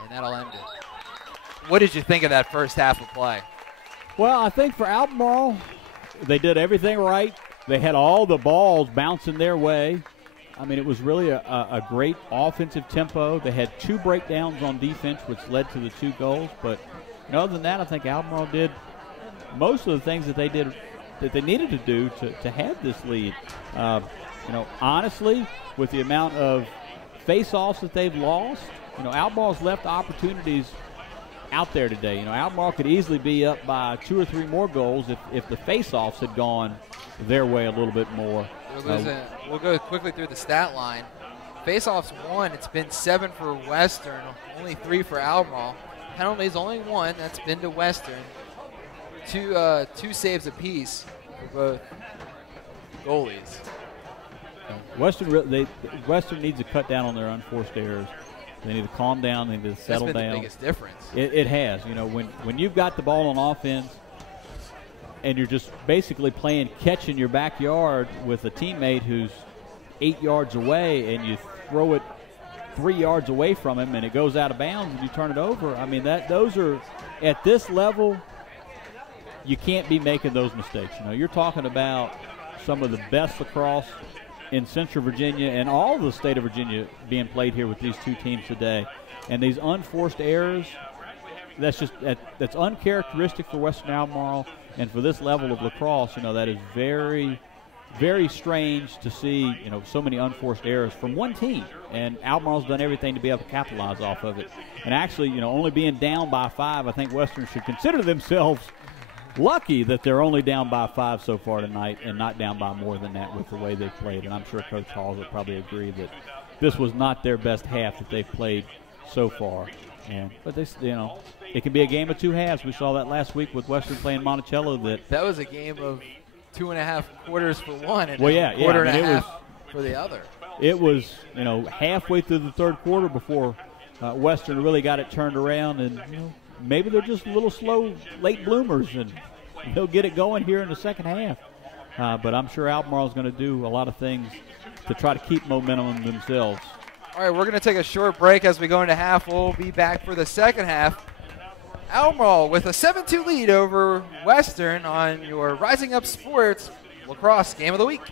and that'll end it. What did you think of that first half of play? Well, I think for Albemarle, they did everything right. They had all the balls bouncing their way. I mean, it was really a great offensive tempo. They had 2 breakdowns on defense, which led to the 2 goals. But other than that, I think Albemarle did most of the things that they did that they needed to do to have this lead. Honestly, with the amount of face-offs that they've lost, Albemarle's left opportunities out there today. Albemarle could easily be up by 2 or 3 more goals if the face-offs had gone their way a little bit more. We'll go quickly through the stat line. Face-offs 1, it's been 7 for Western, only 3 for Albemarle. Penalties only 1, that's been to Western. 2 saves apiece for both goalies. Western needs to cut down on their unforced errors. They need to calm down. They need to settle down. That's been the biggest difference. It has. When you've got the ball on offense and you're just basically playing catch in your backyard with a teammate who's 8 yards away and you throw it 3 yards away from him and it goes out of bounds and you turn it over, I mean, those are, at this level, you can't be making those mistakes. You're talking about some of the best lacrosse in Central Virginia and all of the state of Virginia being played here with these 2 teams today. And these unforced errors, that's uncharacteristic for Western Albemarle. And for this level of lacrosse, that is very, very strange to see, so many unforced errors from one team. And Albemarle's done everything to be able to capitalize off of it. And actually, only being down by 5, I think Western should consider themselves lucky that they're only down by 5 so far tonight and not down by more than that with the way they played. And I'm sure Coach Halls would probably agree that this was not their best half that they've played so far. But it can be a game of 2 halves. We saw that last week with Western playing Monticello. That was a game of 2.5 quarters for one and quarter and a half for the other. It was, halfway through the 3rd quarter before Western really got it turned around, and maybe they're just a little slow late bloomers, and they'll get it going here in the second half. But I'm sure Albemarle is going to do a lot of things to try to keep momentum themselves. All right, we're going to take a short break as we go into half. We'll be back for the second half. Albemarle with a 7-2 lead over Western on your Rising Up Sports Lacrosse Game of the Week.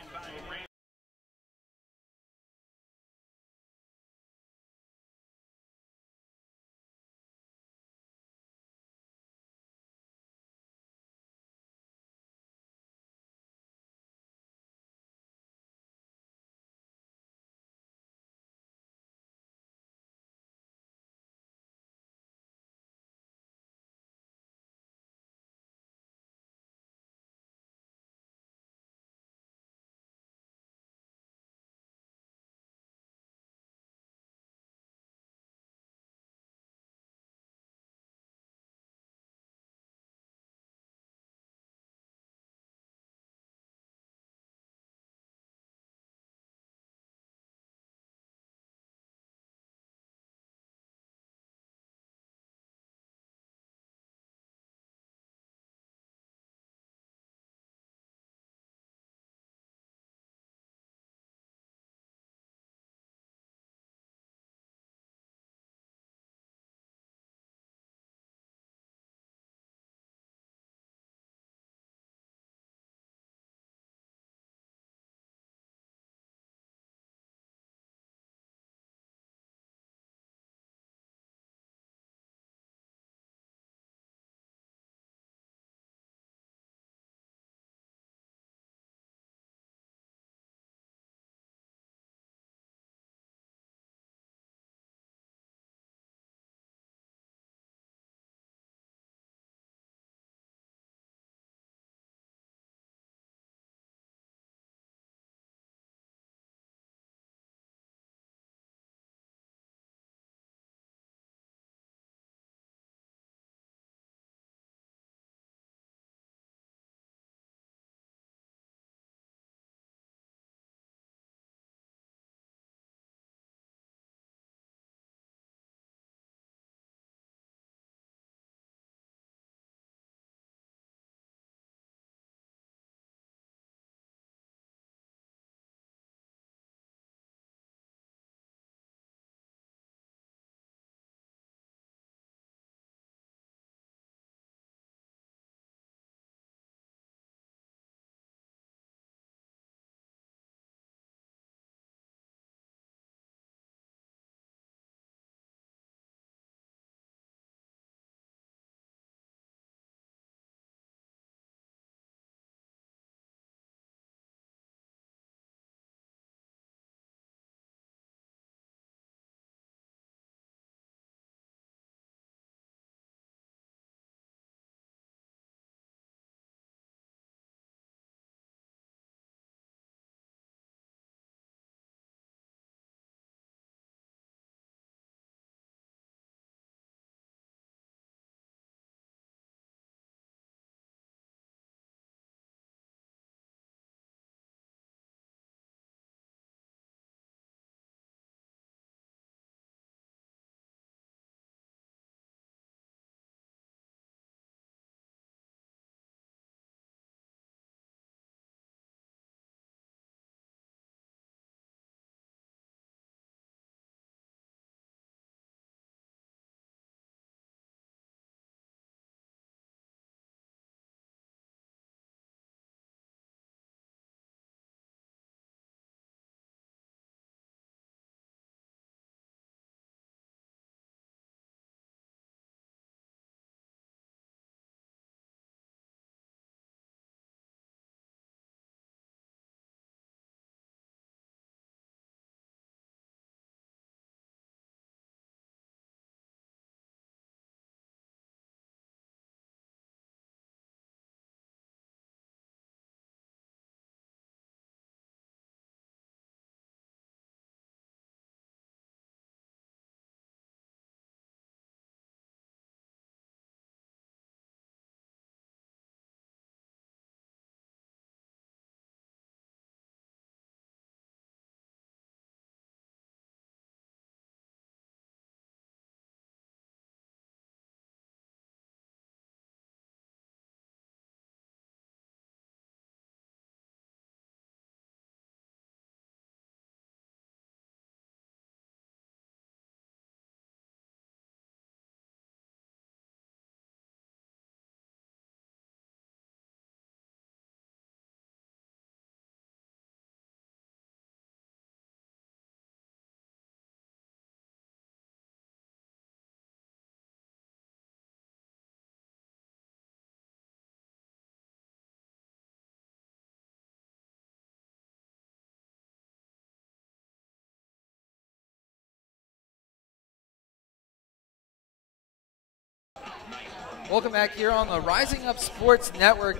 Welcome back here on the Rising Up Sports Network.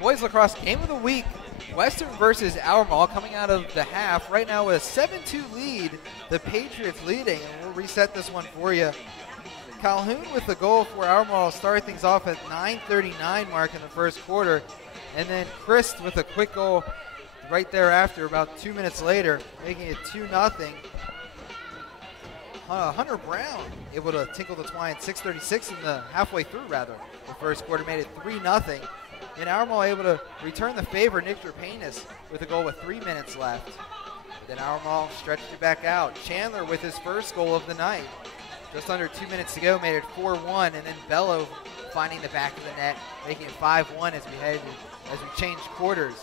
Boys Lacrosse Game of the Week. Western versus Albemarle coming out of the half. Right now with a 7-2 lead. The Patriots leading. And we'll reset this one for you. Calhoun with the goal for Albemarle started things off at 9:39 mark in the first quarter. And then Christ with a quick goal right thereafter, about 2 minutes later, making it 2-0. Hunter Brown able to tinkle the twine. 6:36 in the halfway through, rather. The first quarter made it 3-0. And Albemarle able to return the favor. Nick Drapanis with a goal with 3 minutes left. Then Albemarle stretched it back out. Chandler with his first goal of the night. Just under 2 minutes to go, made it 4-1. And then Bello finding the back of the net, making it 5-1 as we changed quarters.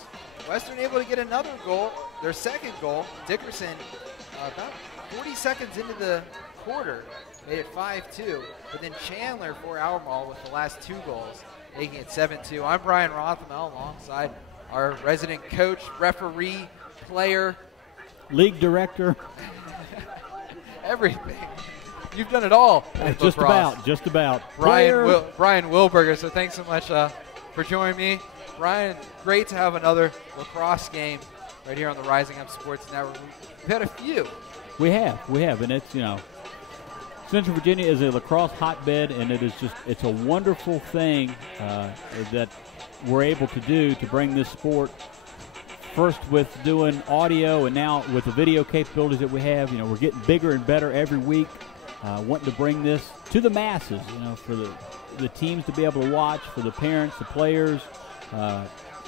Western able to get another goal, their second goal. Dickerson about 40 seconds into the quarter made it 5-2. But then Chandler for Albemarle with the last 2 goals, making it 7-2. I'm Brian Rothmel alongside our resident coach, referee, player, league director. Everything. You've done it all. Just about. Brian Wilberger, so thanks so much for joining me. Brian, great to have another lacrosse game right here on the Rising Up Sports Network. We've had a few. We have, and it's, Central Virginia is a lacrosse hotbed, and it's a wonderful thing that we're able to do to bring this sport, first with doing audio and now with the video capabilities that we have. We're getting bigger and better every week, wanting to bring this to the masses, for the teams to be able to watch, for the parents, the players,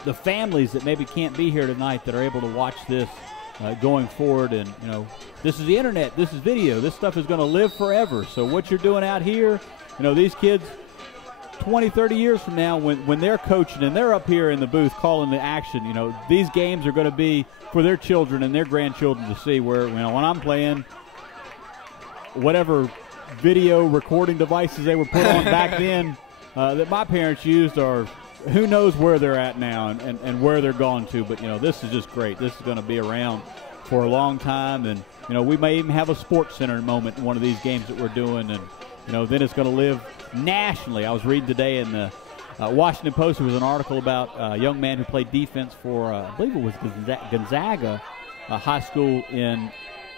the families that maybe can't be here tonight that are able to watch this going forward. And this is the internet, this is video, this stuff is going to live forever. So what you're doing out here, these kids 20-30 years from now, when they're coaching and they're up here in the booth calling the action, these games are going to be for their children and their grandchildren to see, where when I'm playing, whatever video recording devices they were put on back then that my parents used, are who knows where they're at now and where they're gone to. But, this is just great. This is going to be around for a long time. And, we may even have a sports center moment in one of these games that we're doing. And, then it's going to live nationally. I was reading today in the Washington Post, there was an article about a young man who played defense for, I believe it was Gonzaga High School in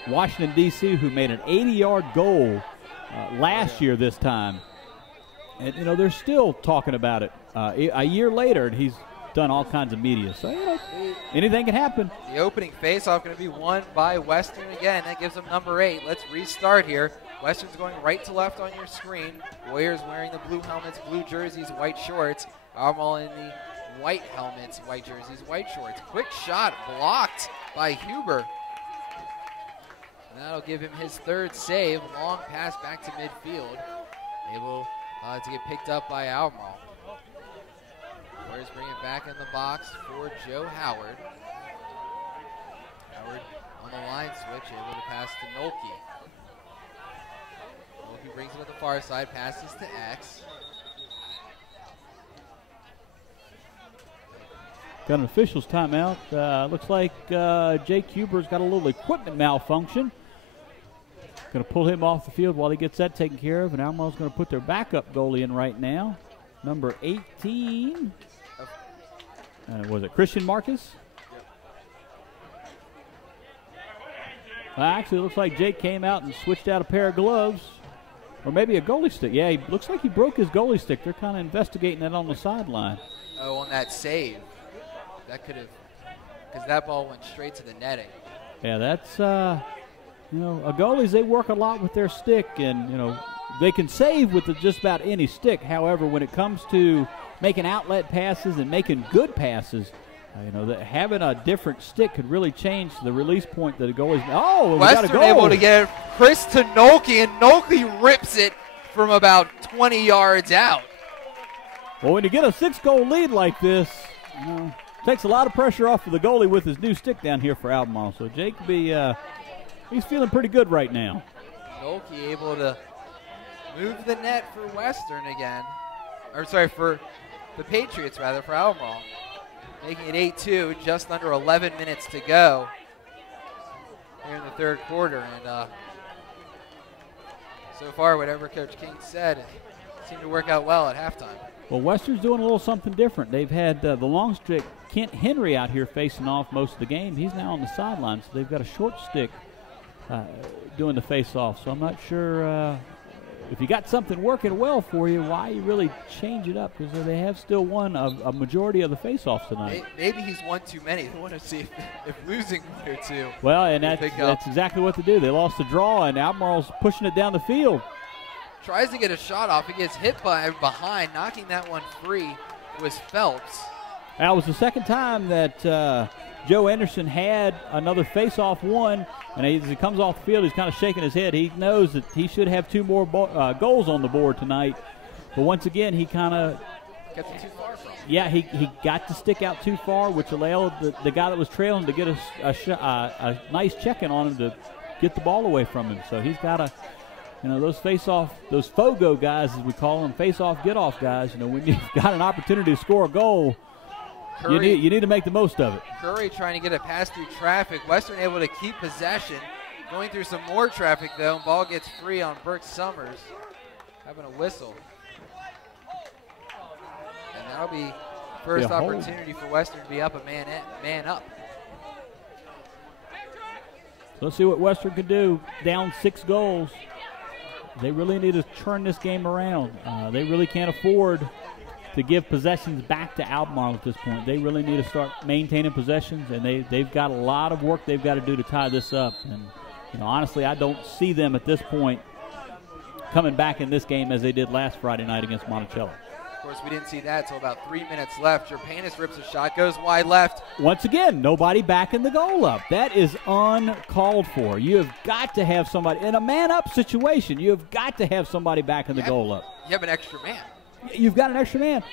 Washington, D.C., who made an 80-yard goal last year this time. And, they're still talking about it a year later, and he's done all kinds of media. So, anything can happen. The opening face-off going to be won by Western again. That gives them number 8. Let's restart here. Western's going right to left on your screen. Warriors wearing the blue helmets, blue jerseys, white shorts. Albemarle in the white helmets, white jerseys, white shorts. Quick shot blocked by Huber. And that'll give him his 3rd save. Long pass back to midfield. Able to get picked up by Albemarle. Warriors bring it back in the box for Joe Howard. Howard on the line switch, able to pass to Nolke. Nolke brings it to the far side, passes to X. Got an official's timeout. Looks like Jake Huber's got a little equipment malfunction. Going to pull him off the field while he gets that taken care of, and Albemarle's going to put their backup goalie in right now. Number 18. Was it Christian Marcus? Actually, it looks like Jake came out and switched out a pair of gloves, or maybe a goalie stick. Yeah, he looks like he broke his goalie stick. They're kind of investigating that on the sideline. Oh, on that save. That could have, because that ball went straight to the netting. Yeah, that's, goalies, they work a lot with their stick, and, they can save with just about any stick. However, when it comes to making outlet passes and making good passes, that having a different stick could really change the release point that the goalie's. Oh, we got a goal. Western able to get it. Chris to Nolke, and Nolke rips it from about 20 yards out. Well, when you get a 6-goal lead like this, takes a lot of pressure off of the goalie with his new stick down here for Albemarle. So Jake he's feeling pretty good right now. Nolke able to move the net for Western again. Or sorry, for the Patriots rather, for Albemarle. Making it 8-2, just under 11 minutes to go here in the 3rd quarter. And so far, whatever Coach King said, seemed to work out well at halftime. Well, Western's doing a little something different. They've had the long stick, Kent Henry, out here facing off most of the game. He's now on the sideline, so they've got a short stick doing the face-off. So I'm not sure if you got something working well for you, why you really change it up, because they have still won a majority of the face-offs tonight. Maybe he's won too many. They want to see if losing one or two. Well, and that's exactly what they do. They lost the draw, and Albemarle's pushing it down the field. Tries to get a shot off. He gets hit by behind. Knocking that one free was Phelps. That was the second time that Joe Anderson had another face-off won, and as he comes off the field, he's kind of shaking his head. He knows that he should have two more goals on the board tonight. But once again, he kind of kept it too far from him. Yeah, he got to stick out too far, which allowed the guy that was trailing to get a nice check-in on him to get the ball away from him. So he's got to, those face-off, those FOGO guys, as we call them, face-off, get-off guys, when you've got an opportunity to score a goal, Curry, you need to make the most of it. Curry trying to get a pass through traffic. Western able to keep possession. Going through some more traffic, though, and ball gets free on Burke Summers. Having a whistle. And that'll be first opportunity for Western to be up a man up. Let's see what Western can do. Down 6 goals. They really need to turn this game around. They really can't afford to give possessions back to Albemarle at this point. They really need to start maintaining possessions, and they've got a lot of work they've got to do to tie this up. And honestly, I don't see them at this point coming back in this game as they did last Friday night against Monticello. Of course, we didn't see that until about 3 minutes left. Jerpanis rips a shot, goes wide left. Once again, nobody backing the goal up. That is uncalled for. You have got to have somebody in a man-up situation. You have got to have somebody backing the goal up. You have an extra man. You've got an extra man.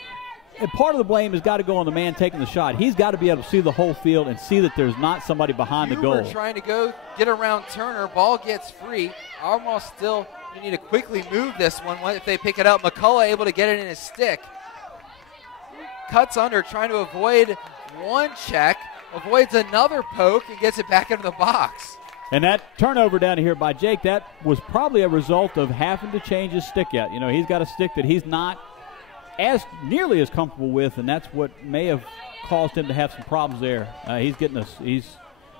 And part of the blame has got to go on the man taking the shot. He's got to be able to see the whole field and see that there's not somebody behind the goal. We're trying to go get around Turner. Ball gets free. Albemarle still need to quickly move this one if they pick it up. McCullough able to get it in his stick. Cuts under, trying to avoid one check. Avoids another poke and gets it back into the box. And that turnover down here by Jake, that was probably a result of having to change his stick out. He's got a stick that he's not nearly as comfortable with, and that's what may have caused him to have some problems there. He's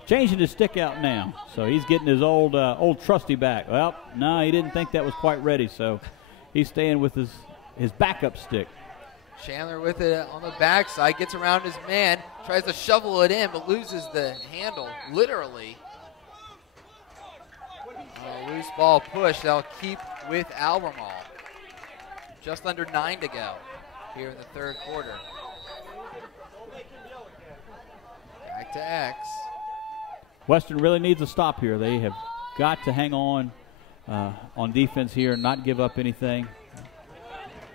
changing his stick out now, so he's getting his old trusty back. Well, no, he didn't think that was quite ready, so he's staying with his backup stick. Chandler with it on the backside, gets around his man, tries to shovel it in, but loses the handle, literally. Loose ball push, they'll keep with Albemarle. Just under 9 to go here in the third quarter. Back to X. Western really needs a stop here. They have got to hang on defense here and not give up anything.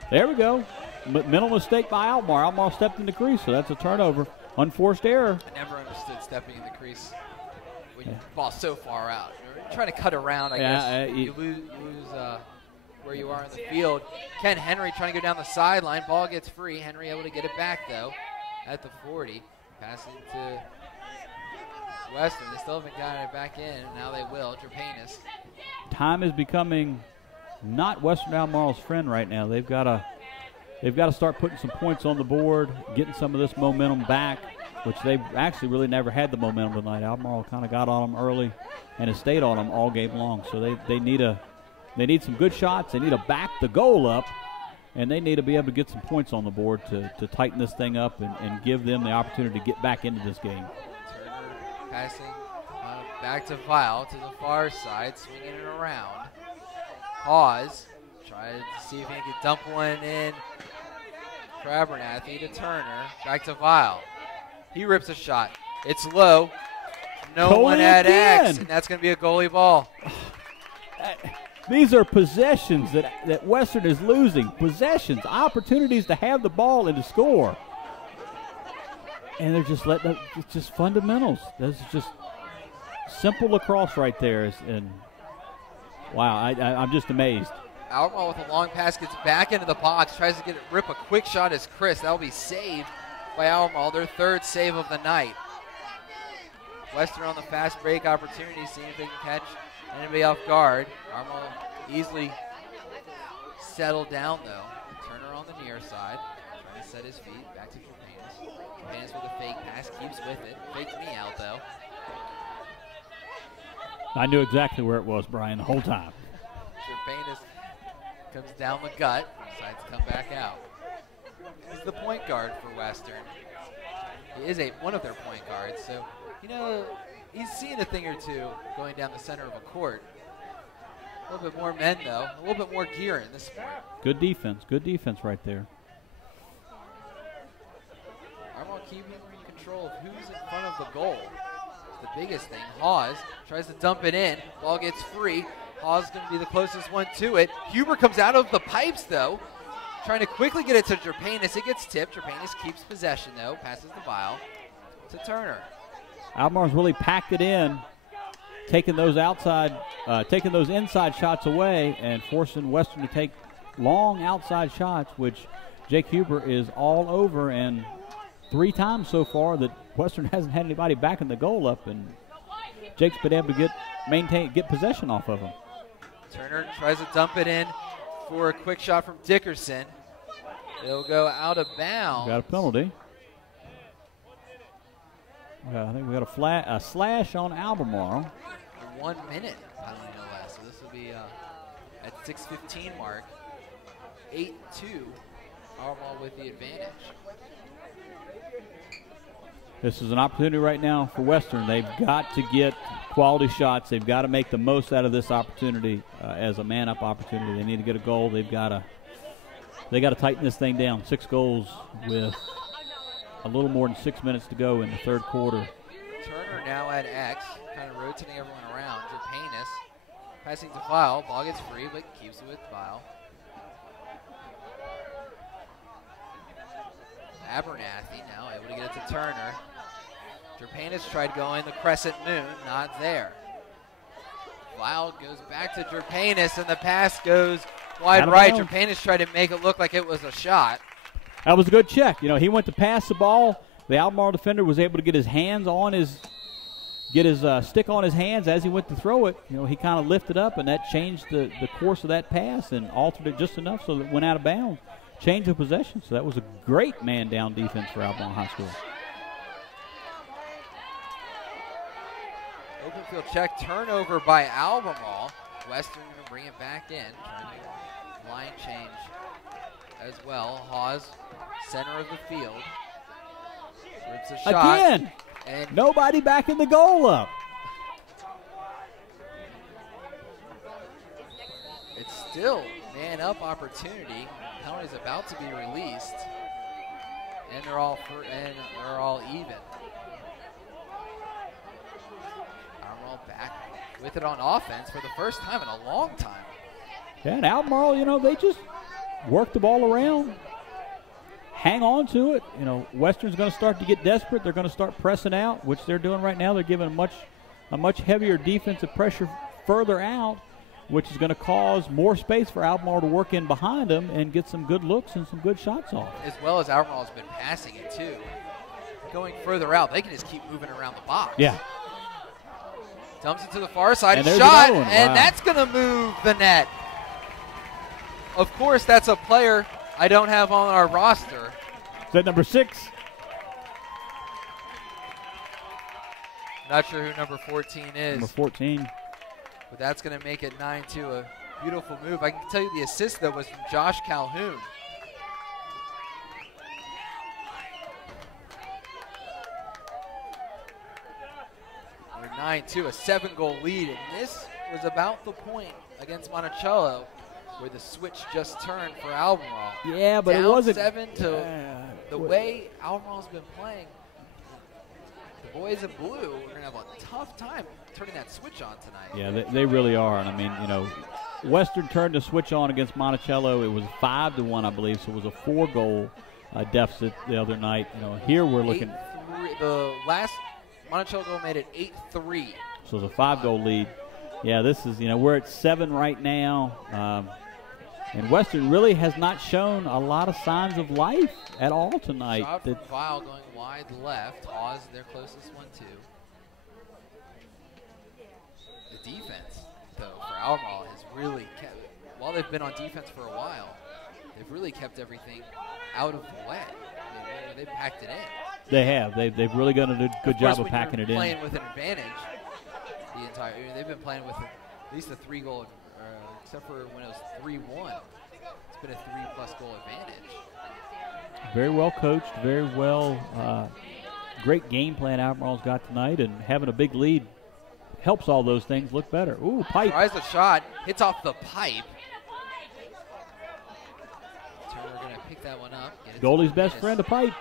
There we go. Mental mistake by Albemarle. Albemarle stepped in the crease, so that's a turnover. Unforced error. I never understood stepping in the crease when you ball so far out. You're trying to cut around, I guess. You lose where you are in the field. Ken Henry trying to go down the sideline. Ball gets free. Henry able to get it back, though, at the 40. Passing to Western. They still haven't gotten it back in. Now they will. Jerpanis. Time is becoming not Western Albemarle's friend right now. They've got to start putting some points on the board, getting some of this momentum back, which they've actually really never had the momentum tonight. Albemarle kind of got on them early and has stayed on them all game long. So they need some good shots. They need to back the goal up, and they need to be able to get some points on the board to tighten this thing up and give them the opportunity to get back into this game. Turner passing back to Vile to the far side, swinging it around. Pause. Try to see if he can dump one in. Abernathy to Turner. Back to Vile. He rips a shot. It's low. No one at X, and that's going to be a goalie ball. These are possessions that Western is losing. Possessions, opportunities to have the ball and to score. And they're just letting it's just fundamentals. This is just simple lacrosse right there. And wow, I'm just amazed. Albemarle with a long pass gets back into the box, tries to rip a quick shot as Chris. That'll be saved by Albemarle, their third save of the night. Western on the fast break opportunity, seeing if they can catch anybody off guard. Albemarle easily settle down, though. Turner on the near side, trying to set his feet. Back to Jerpanis. Jerpanis with a fake pass, keeps with it. Faked me out, though. I knew exactly where it was, Brian, the whole time. Jerpanis comes down the gut, decides to come back out. He's the point guard for Western. He is one of their point guards, so, you know, he's seen a thing or two going down the center of a court. A little bit more men, though. A little bit more gear in this sport. Good defense right there. Albemarle keeping control of who's in front of the goal. It's the biggest thing. Hawes tries to dump it in. Ball gets free. Hawes going to be the closest one to it. Huber comes out of the pipes, though, trying to quickly get it to Jerpanis. It gets tipped. Jerpanis keeps possession, though. Passes the vial to Turner. Albemarle's really packed it in, taking those inside shots away and forcing Western to take long outside shots, which Jake Huber is all over, and 3 times so far that Western hasn't had anybody backing the goal up, and Jake's been able to get possession off of him. Turner tries to dump it in for a quick shot from Dickerson. It'll go out of bounds. Got a penalty. I think we got a slash on Albemarle. 1 minute penalty, no less. So this will be at 6:15 mark. 8-2. Albemarle with the advantage. This is an opportunity right now for Western. They've got to get quality shots. They've got to make the most out of this opportunity as a man-up opportunity. They need to get a goal. They got to tighten this thing down. 6 goals with a little more than 6 minutes to go in the third quarter. Turner now at X, kind of rotating everyone around. Jerpanis passing to File. Ball gets free, but keeps it with File. Abernathy now able to get it to Turner. Jerpanis tried going the crescent moon, not there. File goes back to Jerpanis, and the pass goes wide right. Jerpanis tried to make it look like it was a shot. That was a good check. You know, he went to pass the ball. The Albemarle defender was able to get his hands on stick on his hands as he went to throw it. You know, he kind of lifted up, and that changed the course of that pass and altered it just enough so that it went out of bounds. Change of possession. So that was a great man-down defense for Albemarle High School. Open field check, turnover by Albemarle. Western going to bring it back in. Trying to line change as well. Hawes, center of the field. Rips a shot. Again, and nobody backing the goal up. It's still man-up opportunity. Penalty's about to be released, and they're all even. Albemarle back with it on offense for the first time in a long time. Yeah, and Albemarle, you know, they just work the ball around, hang on to it. You know, Western's going to start to get desperate. They're going to start pressing out, which they're doing right now. They're giving a much heavier defensive pressure further out, which is going to cause more space for Albemarle to work in behind them and get some good looks and some good shots off. As well as Albemarle's been passing it, too. Going further out, they can just keep moving around the box. Yeah. Dumps it to the far side, and shot, and that's going to move the net. Of course, that's a player I don't have on our roster. Is that number 6? Not sure who number 14 is. Number 14. But that's going to make it 9-2, a beautiful move. I can tell you the assist, though, was from Josh Calhoun. We're 9-2, a 7-goal lead, and this was about the point against Monticello where the switch just turned for Albemarle. Yeah, but down it wasn't 7 to the way Albemarle's been playing. The boys in blue are going to have a tough time turning that switch on tonight. Yeah, they really are. And I mean, you know, Western turned the switch on against Monticello. It was 5-1, I believe, so it was a 4-goal deficit the other night. You know, here we're looking. The last Monticello goal made it 8-3. So it's a 5-goal lead. Yeah, this is, you know, we're at 7 right now. And Western really has not shown a lot of signs of life at all tonight. Shot from Vile going wide left. Hawes, their closest one, too. The defense, though, for Albemarle has while they've been on defense for a while, they've really kept everything out of the way. They've packed it in. They have. They've really done a good job of packing it in. Playing with an advantage the entire. They've been playing with at least a 3-goal, except for when it was 3-1. It's been a 3+ goal advantage. Very well coached. Very well. Great game plan Albemarle's got tonight, and having a big lead helps all those things look better. Ooh, pipe. Tries a shot, hits off the pipe. Turner going to pick that one up. Goalie's best friend, a pipe.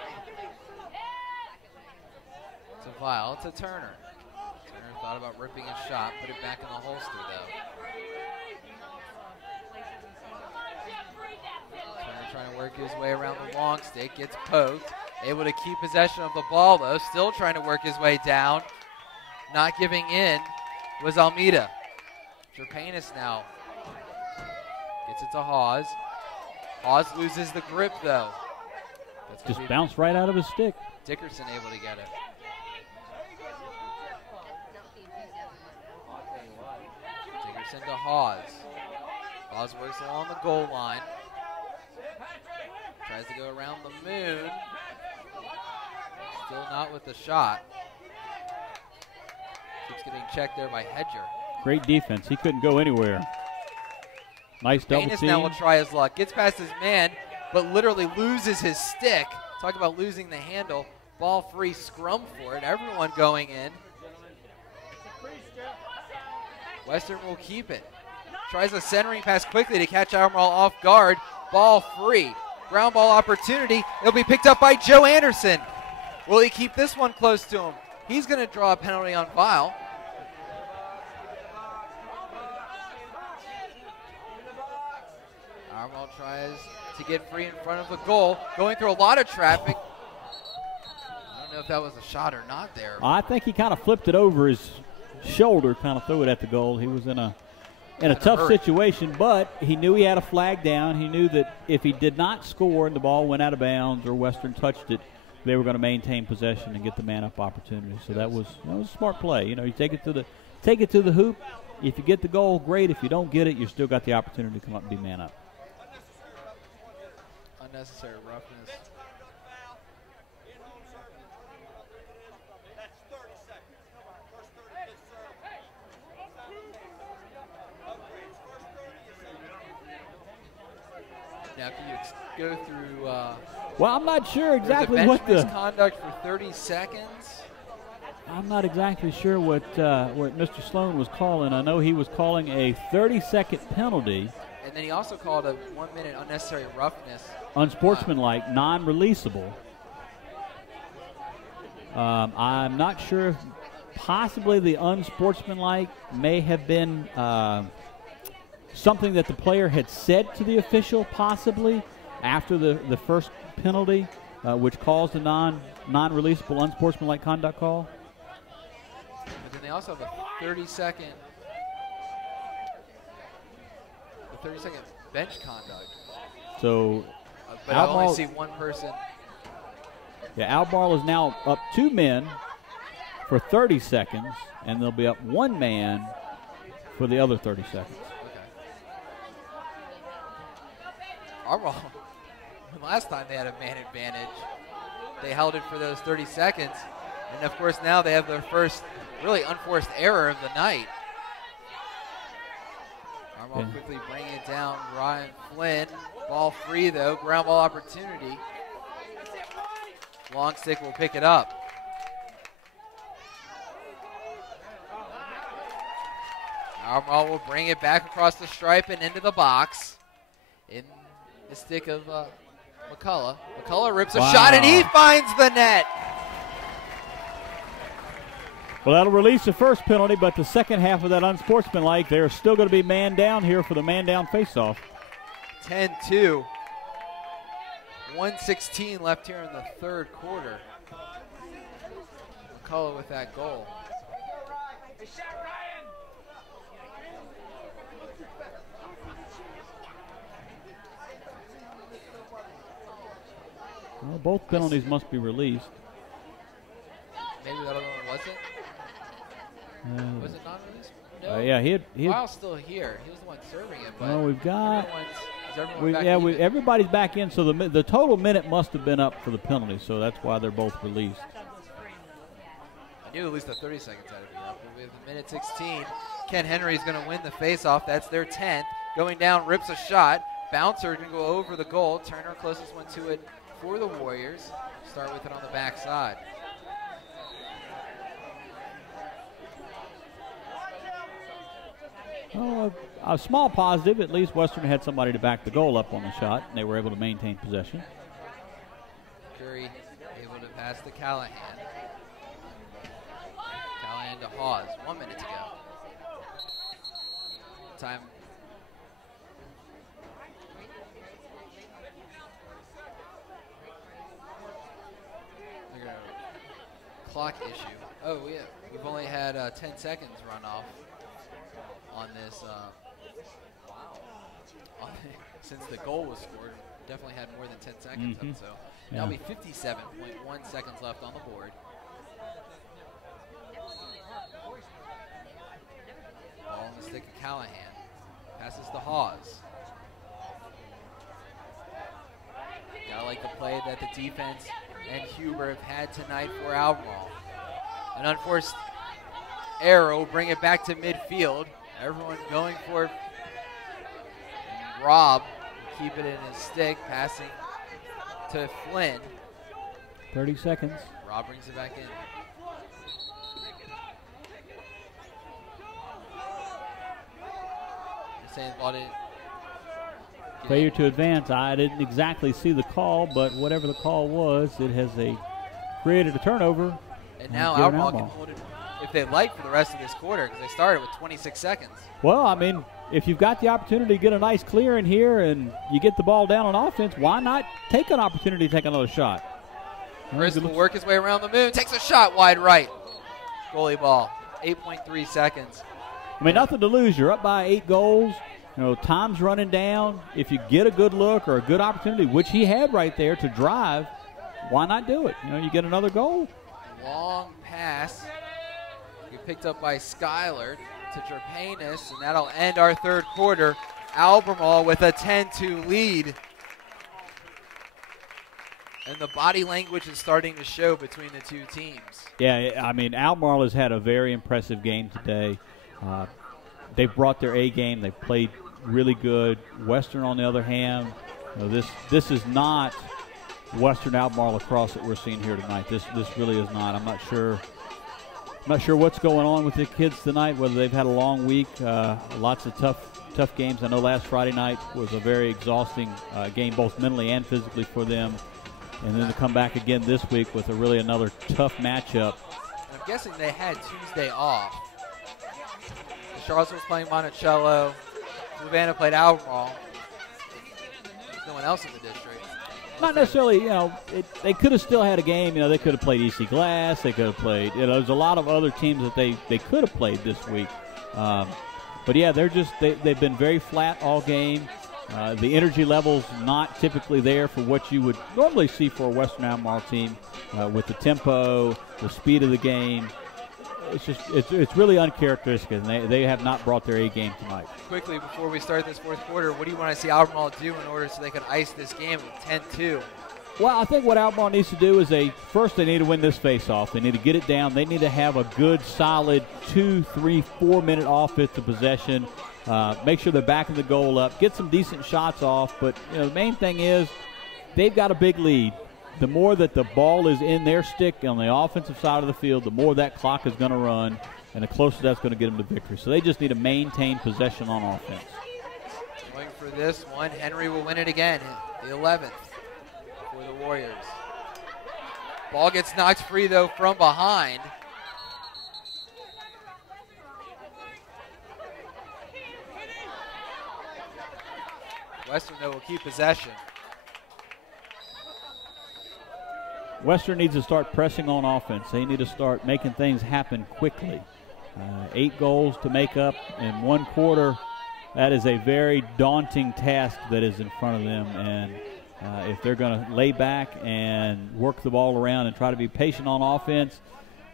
It's a Vile. It's a Turner. Turner thought about ripping a shot, put it back in the holster, though. Turner trying to work his way around the long stick, gets poked. Able to keep possession of the ball, though. Still trying to work his way down. Not giving in was Almeida. Jerpanis now gets it to Hawes. Hawes loses the grip, though. Just bounced right out of his stick. Dickerson able to get it. Dickerson to Hawes. Hawes works along the goal line. Tries to go around the moon. Still not with the shot. Keeps getting checked there by Hedger. Great defense. He couldn't go anywhere. Nice double team. Now will try his luck. Gets past his man, but literally loses his stick. Talk about losing the handle. Ball free, scrum for it. Everyone going in. Western will keep it. Tries a centering pass quickly to catch Albemarle off guard. Ball free. Ground ball opportunity. It'll be picked up by Joe Anderson. Will he keep this one close to him? He's going to draw a penalty on Vile. Albemarle tries to get free in front of the goal. Going through a lot of traffic. I don't know if that was a shot or not there. I think he kind of flipped it over his shoulder, kind of threw it at the goal. He was in a tough situation, but he knew he had a flag down. He knew that if he did not score and the ball went out of bounds or Western touched it, they were going to maintain possession and get the man-up opportunity. So that was a smart play. You know, you take it to the hoop. If you get the goal, great. If you don't get it, you still got the opportunity to come up and be man-up. Unnecessary roughness. Now, can you go through? Well, I'm not sure exactly what the misconduct for 30 seconds. I'm not exactly sure what Mr. Sloan was calling. I know he was calling a 30-second penalty. And then he also called a 1-minute unnecessary roughness. Unsportsmanlike, non-releasable. I'm not sure if possibly the unsportsmanlike may have been something that the player had said to the official possibly after the first penalty, which caused a non-releasable unsportsmanlike conduct call. But then they also have a 30-second bench conduct. So, but I only see one person. Yeah, Albemarle is now up 2 men for 30 seconds, and they'll be up 1 man for the other 30 seconds. Albemarle, last time they had a man advantage, they held it for those 30 seconds. And, of course, now they have their first really unforced error of the night. Albemarle quickly bringing it down. Ryan Flynn, ball free, though. Ground ball opportunity. Long stick will pick it up. Albemarle will bring it back across the stripe and into the box. In the stick of McCullough. McCullough rips a shot, and he finds the net. Well, that'll release the first penalty, but the second half of that unsportsmanlike, they're still going to be man down here for the man down faceoff. 10-2. 1:16 left here in the third quarter. McCullough with that goal. Well, both penalties must be released. Maybe that other one wasn't. Was it not released? No. Yeah, Wiles still here. He was the one serving it. But well, we've got. Everyone back everybody's back in. So the total minute must have been up for the penalty. So that's why they're both released. I knew at least the 30 seconds had to be up. With minute 16, Ken Henry's going to win the faceoff. That's their 10th. Going down, rips a shot. Bouncer going to go over the goal. Turner, closest one to it for the Warriors. Start with it on the backside. Oh, a small positive. At least Western had somebody to back the goal up on the shot, and they were able to maintain possession. Curry able to pass to Callahan. Callahan to Hawes. 1 minute to go. Time. Clock issue. Oh, yeah. We've only had 10 seconds run off on this. Since the goal was scored, definitely had more than 10 seconds up. So that'll be 57.1 seconds left on the board. Ball on the stick of Callahan. Passes to Hawes. Gotta like the play that the defense and Huber have had tonight for Albemarle. An unforced error will bring it back to midfield. Everyone going for it. And Rob will keep it in his stick, passing to Flynn. 30 seconds. Rob brings it back in. You're saying the ball didn't. Failure to advance. I didn't exactly see the call, but whatever the call was, it has created a turnover. And now Albemarle can hold it if they like for the rest of this quarter because they started with 26 seconds. Well, I mean, if you've got the opportunity to get a nice clear in here and you get the ball down on offense, why not take an opportunity to take another shot? Chris will work his way around the moon, takes a shot wide right. Goalie ball, 8.3 seconds. I mean, nothing to lose. You're up by 8 goals. You know, time's running down. If you get a good look or a good opportunity, which he had right there to drive, why not do it? You know, you get another goal. Long pass. Picked up by Schuyler to Jerpanis, and that'll end our third quarter. Albemarle with a 10-2 lead. And the body language is starting to show between the two teams. Yeah, I mean, Albemarle has had a very impressive game today. They've brought their A game. They played really good. Western, on the other hand, you know, this is not Western Albemarle lacrosse that we're seeing here tonight. This really is not. I'm not sure what's going on with the kids tonight, whether they've had a long week, lots of tough games. I know last Friday night was a very exhausting game, both mentally and physically for them. And then to come back again this week with another tough matchup. I'm guessing they had Tuesday off. Charlottesville was playing Monticello. Savannah played Albemarle. There's no one else in the district. Not necessarily, you know, they could have still had a game. You know, they could have played EC Glass. They could have played, you know, there's a lot of other teams that they could have played this week. But, yeah, they've been very flat all game. The energy level's not typically there for what you would normally see for a Western Albemarle team with the tempo, the speed of the game. It's really uncharacteristic, and they have not brought their A game tonight. Quickly, before we start this fourth quarter, what do you want to see Albemarle do in order so they can ice this game at 10-2? Well, I think what Albemarle needs to do is first they need to win this face-off. They need to get it down. They need to have a good, solid 2, 3, 4-minute offensive possession. Make sure they're backing the goal up. Get some decent shots off. But you know, the main thing is they've got a big lead. The more that the ball is in their stick on the offensive side of the field, the more that clock is going to run, and the closer that's going to get them to victory. So they just need to maintain possession on offense. Going for this one, Henry will win it again, the 11th for the Warriors. Ball gets knocked free, though, from behind. Western, though, will keep possession. Western needs to start pressing on offense. They need to start making things happen quickly. 8 goals to make up in 1 quarter. That is a very daunting task that is in front of them. And if they're going to lay back and work the ball around and try to be patient on offense,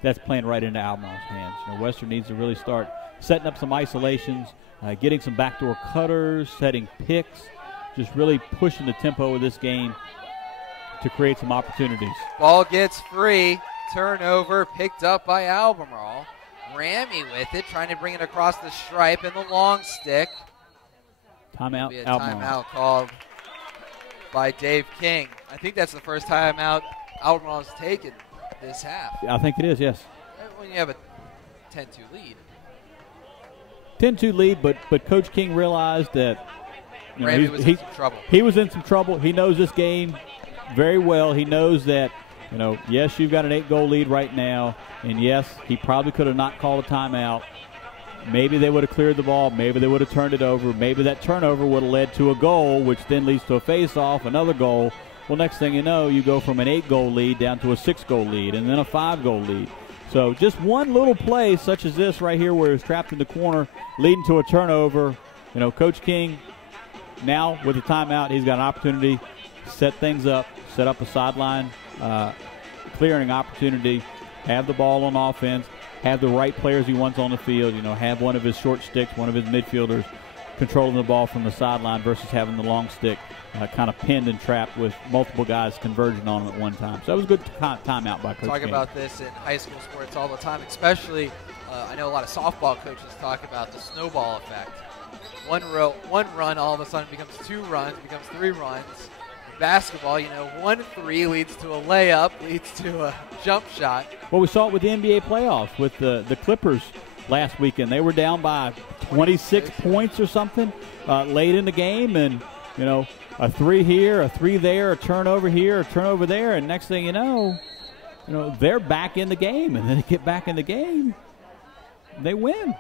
that's playing right into Albemarle's hands. Western needs to really start setting up some isolations, getting some backdoor cutters, setting picks, just really pushing the tempo of this game to create some opportunities. Ball gets free. Turnover picked up by Albemarle. Ramey with it, trying to bring it across the stripe in the long stick. Timeout, Albemarle. Timeout called by Dave King. I think that's the first timeout Albemarle has taken this half. I think it is, yes. When you have a 10-2 lead. 10-2 lead, but Coach King realized that Ramey was in some trouble. He was in some trouble. He knows this game very well. He knows that, yes, you've got an 8-goal lead right now, and yes, he probably could have not called a timeout. Maybe they would have cleared the ball. Maybe they would have turned it over. Maybe that turnover would have led to a goal, which then leads to a face-off, another goal. Well, next thing you know, you go from an 8-goal lead down to a 6-goal lead and then a 5-goal lead. So just one little play such as this right here where he's trapped in the corner leading to a turnover. Coach King now with the timeout, he's got an opportunity to set things up, set up a sideline clearing opportunity, have the ball on offense, have the right players he wants on the field, have one of his short sticks, one of his midfielders controlling the ball from the sideline versus having the long stick kind of pinned and trapped with multiple guys converging on him at one time. So that was a good timeout by Coach Talk King. about this in high school sports all the time, especially I know a lot of softball coaches talk about the snowball effect. One run all of a sudden becomes 2 runs, becomes 3 runs. Basketball, 1-3 leads to a layup, leads to a jump shot. Well, we saw it with the NBA playoffs with the Clippers last weekend. They were down by 26 points or something late in the game, and a 3 here, a 3 there, a turnover here, a turnover there, and next thing you know, they're back in the game, and then they get back in the game, they win.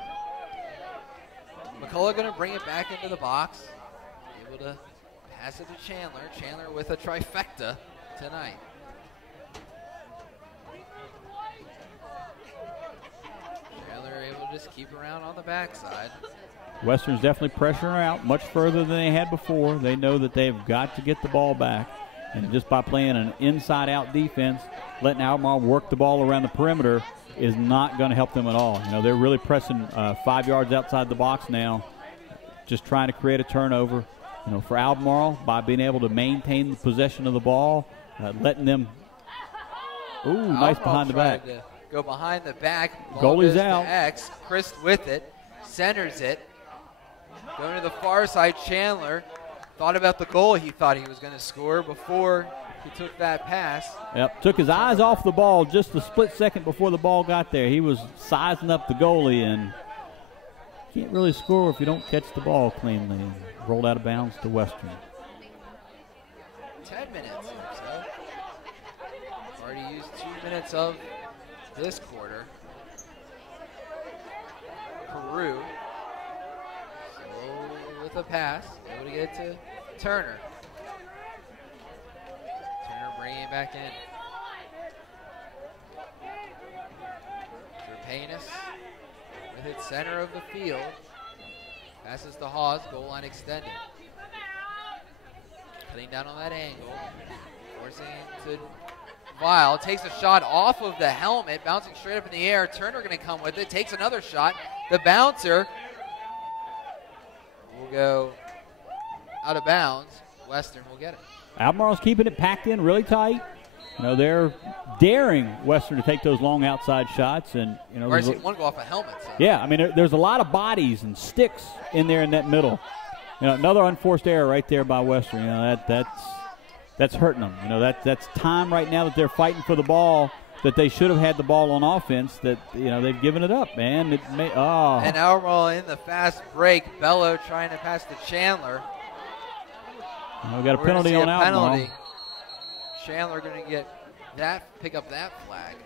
McCullough going to bring it back into the box, able to pass it to Chandler. Chandler with a trifecta tonight. Chandler able to just keep around on the backside. Western's definitely pressuring out much further than they had before. They know that they've got to get the ball back. And just by playing an inside-out defense, letting Albemarle work the ball around the perimeter is not going to help them at all. They're really pressing 5 yards outside the box now, just trying to create a turnover. For Albemarle, by being able to maintain the possession of the ball, letting them, nice behind the back. Go behind the back. Goalie's out. X, Chris with it, centers it. Going to the far side, Chandler thought about the goal he thought he was going to score before he took that pass. Yep, took his eyes off the ball just a split second before the ball got there. He was sizing up the goalie, and can't really score if you don't catch the ball cleanly. And rolled out of bounds to Western. 10 minutes or so. Already used 2 minutes of this quarter. Peru. So with a pass, able to get it to Turner. Turner bringing it back in. Serpanus with it center of the field. Passes to Hawes, goal line extended. Cutting down on that angle. Forcing it to Weil. Takes a shot off of the helmet, bouncing straight up in the air. Turner going to come with it. Takes another shot. The bouncer will go out of bounds. Western will get it. Albemarle's keeping it packed in really tight. They're daring Western to take those long outside shots, and Varsity one go off a helmet. So. Yeah, there's a lot of bodies and sticks in there in that middle. Another unforced error right there by Western. That's hurting them. That's time right now that they're fighting for the ball, that they should have had the ball on offense. That they've given it up, man. And Albemarle in the fast break. Bello trying to pass to Chandler. We got a penalty on Albemarle. Chandler going to pick up that flag.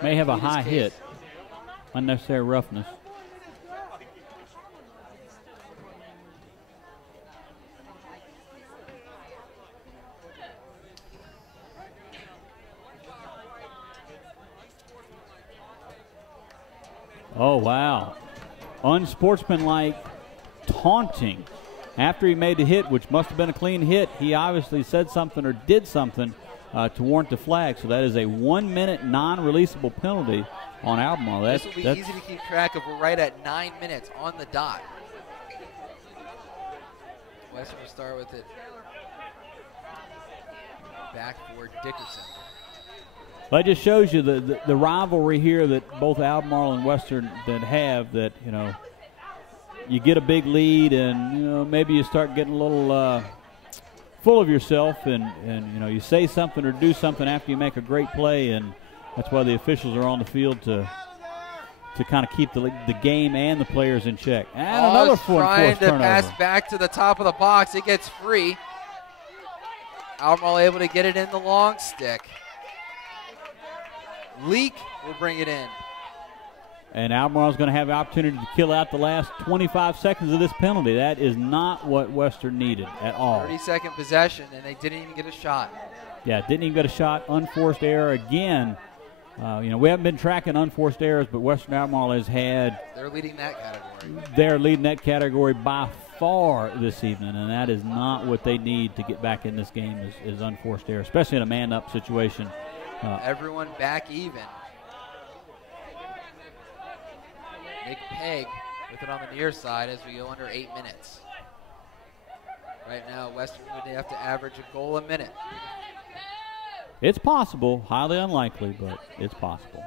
May have a high hit. Unnecessary roughness. Oh, wow. Unsportsmanlike taunting. After he made the hit, which must have been a clean hit, he obviously said something or did something to warrant the flag. So that is a 1 minute non-releasable penalty on Albemarle. This will be easy to keep track of. We're right at 9 minutes on the dot. Western will start with it back for Dickerson. That just shows you the rivalry here that both Albemarle and Western have, that, you know, you get a big lead and, you know, maybe you start getting a little full of yourself and, you know, you say something or do something after you make a great play, and that's why the officials are on the field to kind of keep the game and the players in check. And another trying to turnover. pass back to the top of the box. It gets free. Albemarle able to get it in the long stick. Leak will bring it in. And Albemarle's going to have the opportunity to kill out the last 25 seconds of this penalty. That is not what Western needed at all. 30-second possession, and they didn't even get a shot. Yeah, didn't even get a shot. Unforced error again. You know, we haven't been tracking unforced errors, but Western Albemarle has had. They're leading that category. They're leading that category by far this evening, and that is not what they need to get back in this game is unforced error, especially in a man-up situation. Everyone back even. Nick Pegg with it on the near side as we go under 8 minutes. Right now, Western would have to average a goal a minute. It's possible, highly unlikely, but it's possible.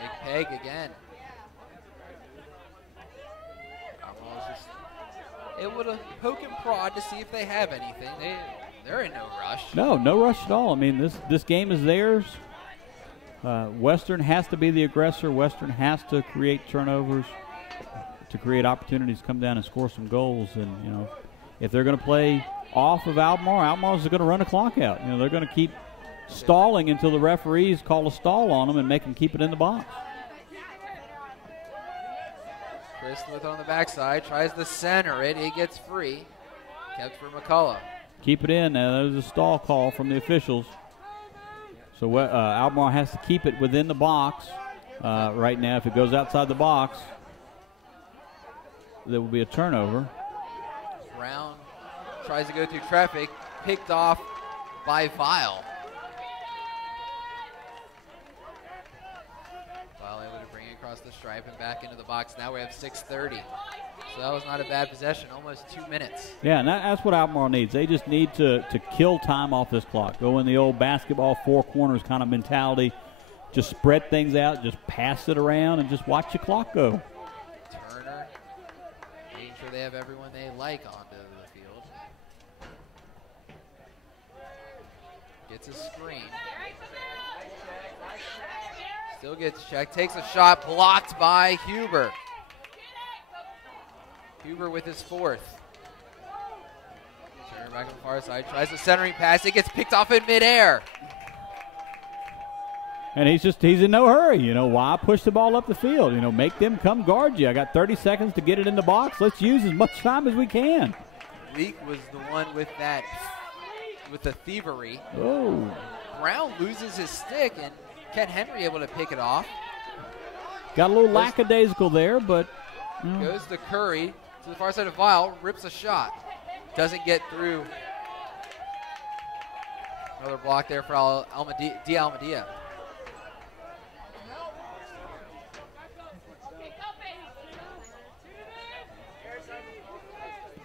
Nick Pegg again. Able to poke and prod to see if they have anything. They're in no rush. No rush at all. I mean, this game is theirs. Western has to be the aggressor. Western has to create turnovers to create opportunities to come down and score some goals. And, you know, if they're going to play off of Albemarle, Albemarle is going to run a clock out. You know, they're going to keep stalling until the referees call a stall on them and make them keep it in the box. Chris with it on the backside, tries to center it. He gets free. Kept for McCullough. Keep it in. There's a stall call from the officials. So Albemarle has to keep it within the box right now. If it goes outside the box, there will be a turnover. Brown tries to go through traffic, picked off by Vile. Vile able to bring it across the stripe and back into the box. Now we have 6:30. So that was not a bad possession, almost 2 minutes. Yeah, and that's what Albemarle needs. They just need to kill time off this clock. Go in the old basketball four corners kind of mentality. Just spread things out, just pass it around, and just watch the clock go. Turner, making sure they have everyone they like onto the field. Gets a screen. Still gets checked, takes a shot, blocked by Huber. Huber with his fourth. Turner back on the far side, tries the centering pass. It gets picked off in midair. And he's in no hurry. You know, why push the ball up the field? You know, make them come guard you. I got 30 seconds to get it in the box. Let's use as much time as we can. Leak was the one with that, with the thievery. Oh. Brown loses his stick, and Ken Henry able to pick it off. Got a little lackadaisical there, but. Goes to Curry. To the far side of Vile, rips a shot. Doesn't get through. Another block there for Almedia.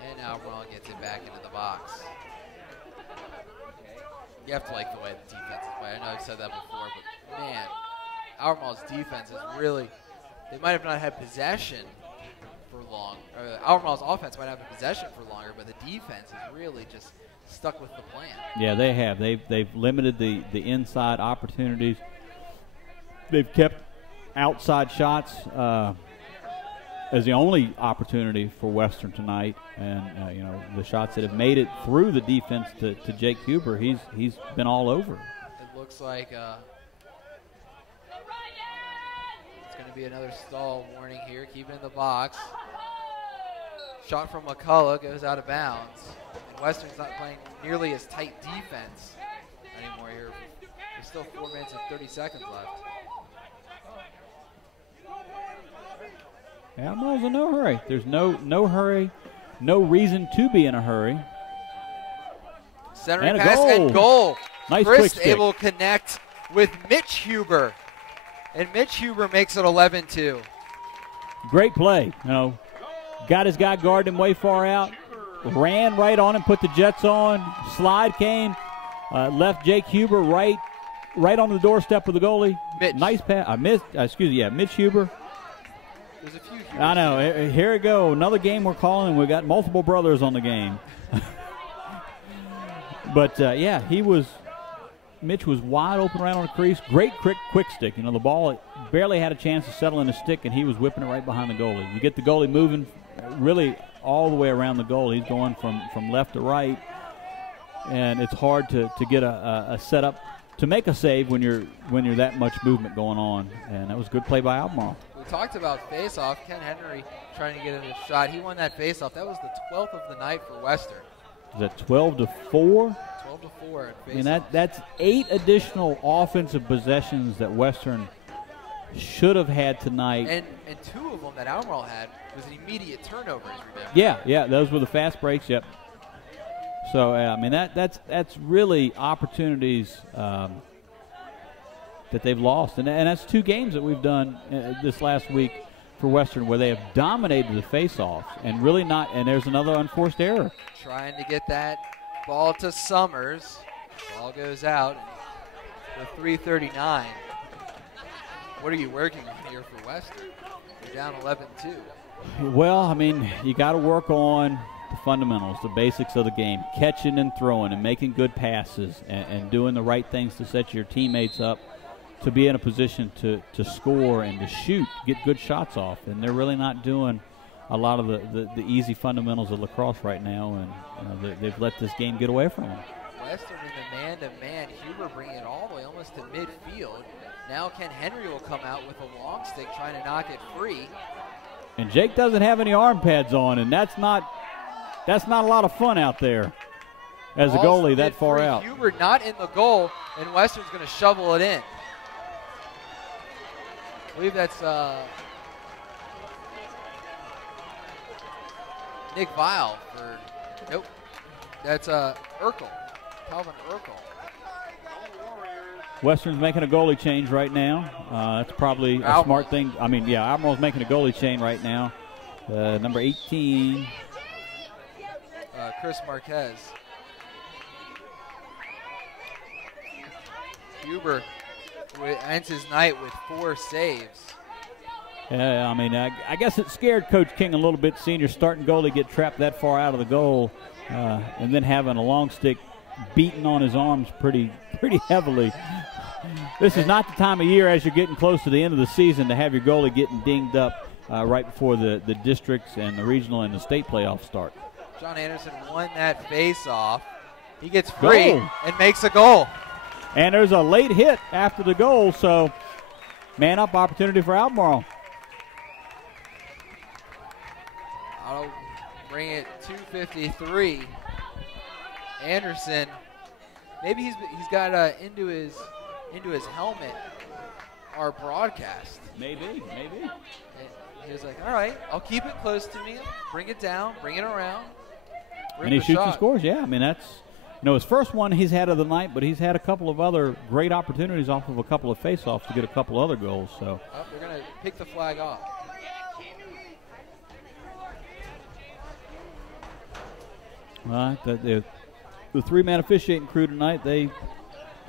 And now Albemarle gets it back into the box. You have to like the way the defense is playing. I know I've said that before, but man, Albemarle's defense is really, they might have not had possession for long. Albemarle's offense might have a possession for longer, but the defense is really just stuck with the plan. Yeah, they have. They've limited the inside opportunities. They've kept outside shots as the only opportunity for Western tonight, and you know, the shots that have made it through the defense to Jake Huber, he's been all over. It looks like it's going to be another stall warning here. Keep it in the box. Shot from McCullough goes out of bounds. And Western's not playing nearly as tight defense anymore here. There's still 4 minutes and 30 seconds left. Albemarle's in no hurry. There's no hurry. no reason to be in a hurry. Centering And a pass goal. and goal. Nice quick Chris stick. able to connect with Mitch Huber. And Mitch Huber makes it 11-2. Great play. Got his guy guarding him way far out. Ran right on him, put the Jets on. Slide came. Left Jake Huber right on the doorstep of the goalie. Mitch. Nice pass. Mitch Huber. There's a few Hubers. I know. Here we go. Another game we're calling. We got multiple brothers on the game. But, Mitch was wide open right on the crease. Great quick stick. The ball barely had a chance to settle in the stick, and he was whipping it right behind the goalie. You get the goalie moving really all the way around the goal. He's going from left to right, and it's hard to get a setup to make a save when you're that much movement going on. And that was a good play by Albemarle. We talked about face-off. Ken Henry trying to get in a shot. He won that face-off. That was the 12th of the night for Western. Is that 12-4? 12-4 at face-off. That's 8 additional offensive possessions that Western should have had tonight. And 2 of them that Albemarle had was an immediate turnovers. Yeah, those were the fast breaks. Yep. So that's really opportunities that they've lost, and that's 2 games that we've done this last week for Western where they have dominated the face-offs and really not. And there's another unforced error. Trying to get that ball to Summers. Ball goes out for 3:39. What are you working on here for Western? You're down 11-2. Well, you got to work on the fundamentals, the basics of the game, catching and throwing and making good passes and doing the right things to set your teammates up to be in a position to score and to shoot, get good shots off. And they're really not doing a lot of the easy fundamentals of lacrosse right now, and they've let this game get away from them. Western in the man-to-man. Huber bringing it all the way almost to midfield. Now Ken Henry will come out with a long stick trying to knock it free. And Jake doesn't have any arm pads on, and that's not a lot of fun out there as a goalie that far out. Huber not in the goal, and Western's going to shovel it in. I believe that's Nick Vile for, nope, that's Urkel, Calvin Urkel. Western's making a goalie change right now. That's probably a smart thing. Albemarle's making a goalie change right now. Number 18. Chris Marquez. Huber ends his night with 4 saves. Yeah, I guess it scared Coach King a little bit seeing your starting goalie get trapped that far out of the goal and then having a long stick beaten on his arms pretty heavily. This is not the time of year as you're getting close to the end of the season to have your goalie getting dinged up right before the districts and the regional and the state playoffs start. John Anderson won that face-off. He gets free and makes a goal. And there's a late hit after the goal, so man-up opportunity for Albemarle. I'll bring it 2:53. Anderson, maybe he's got into his helmet our broadcast. Maybe. And he was like, all right, I'll keep it close to me, bring it down, bring it around. And he shoots and scores, yeah. That's his first one he's had of the night, but he's had a couple of other great opportunities off of a couple of face-offs to get a couple other goals. So they're going to pick the flag off. The 3-man officiating crew tonight, they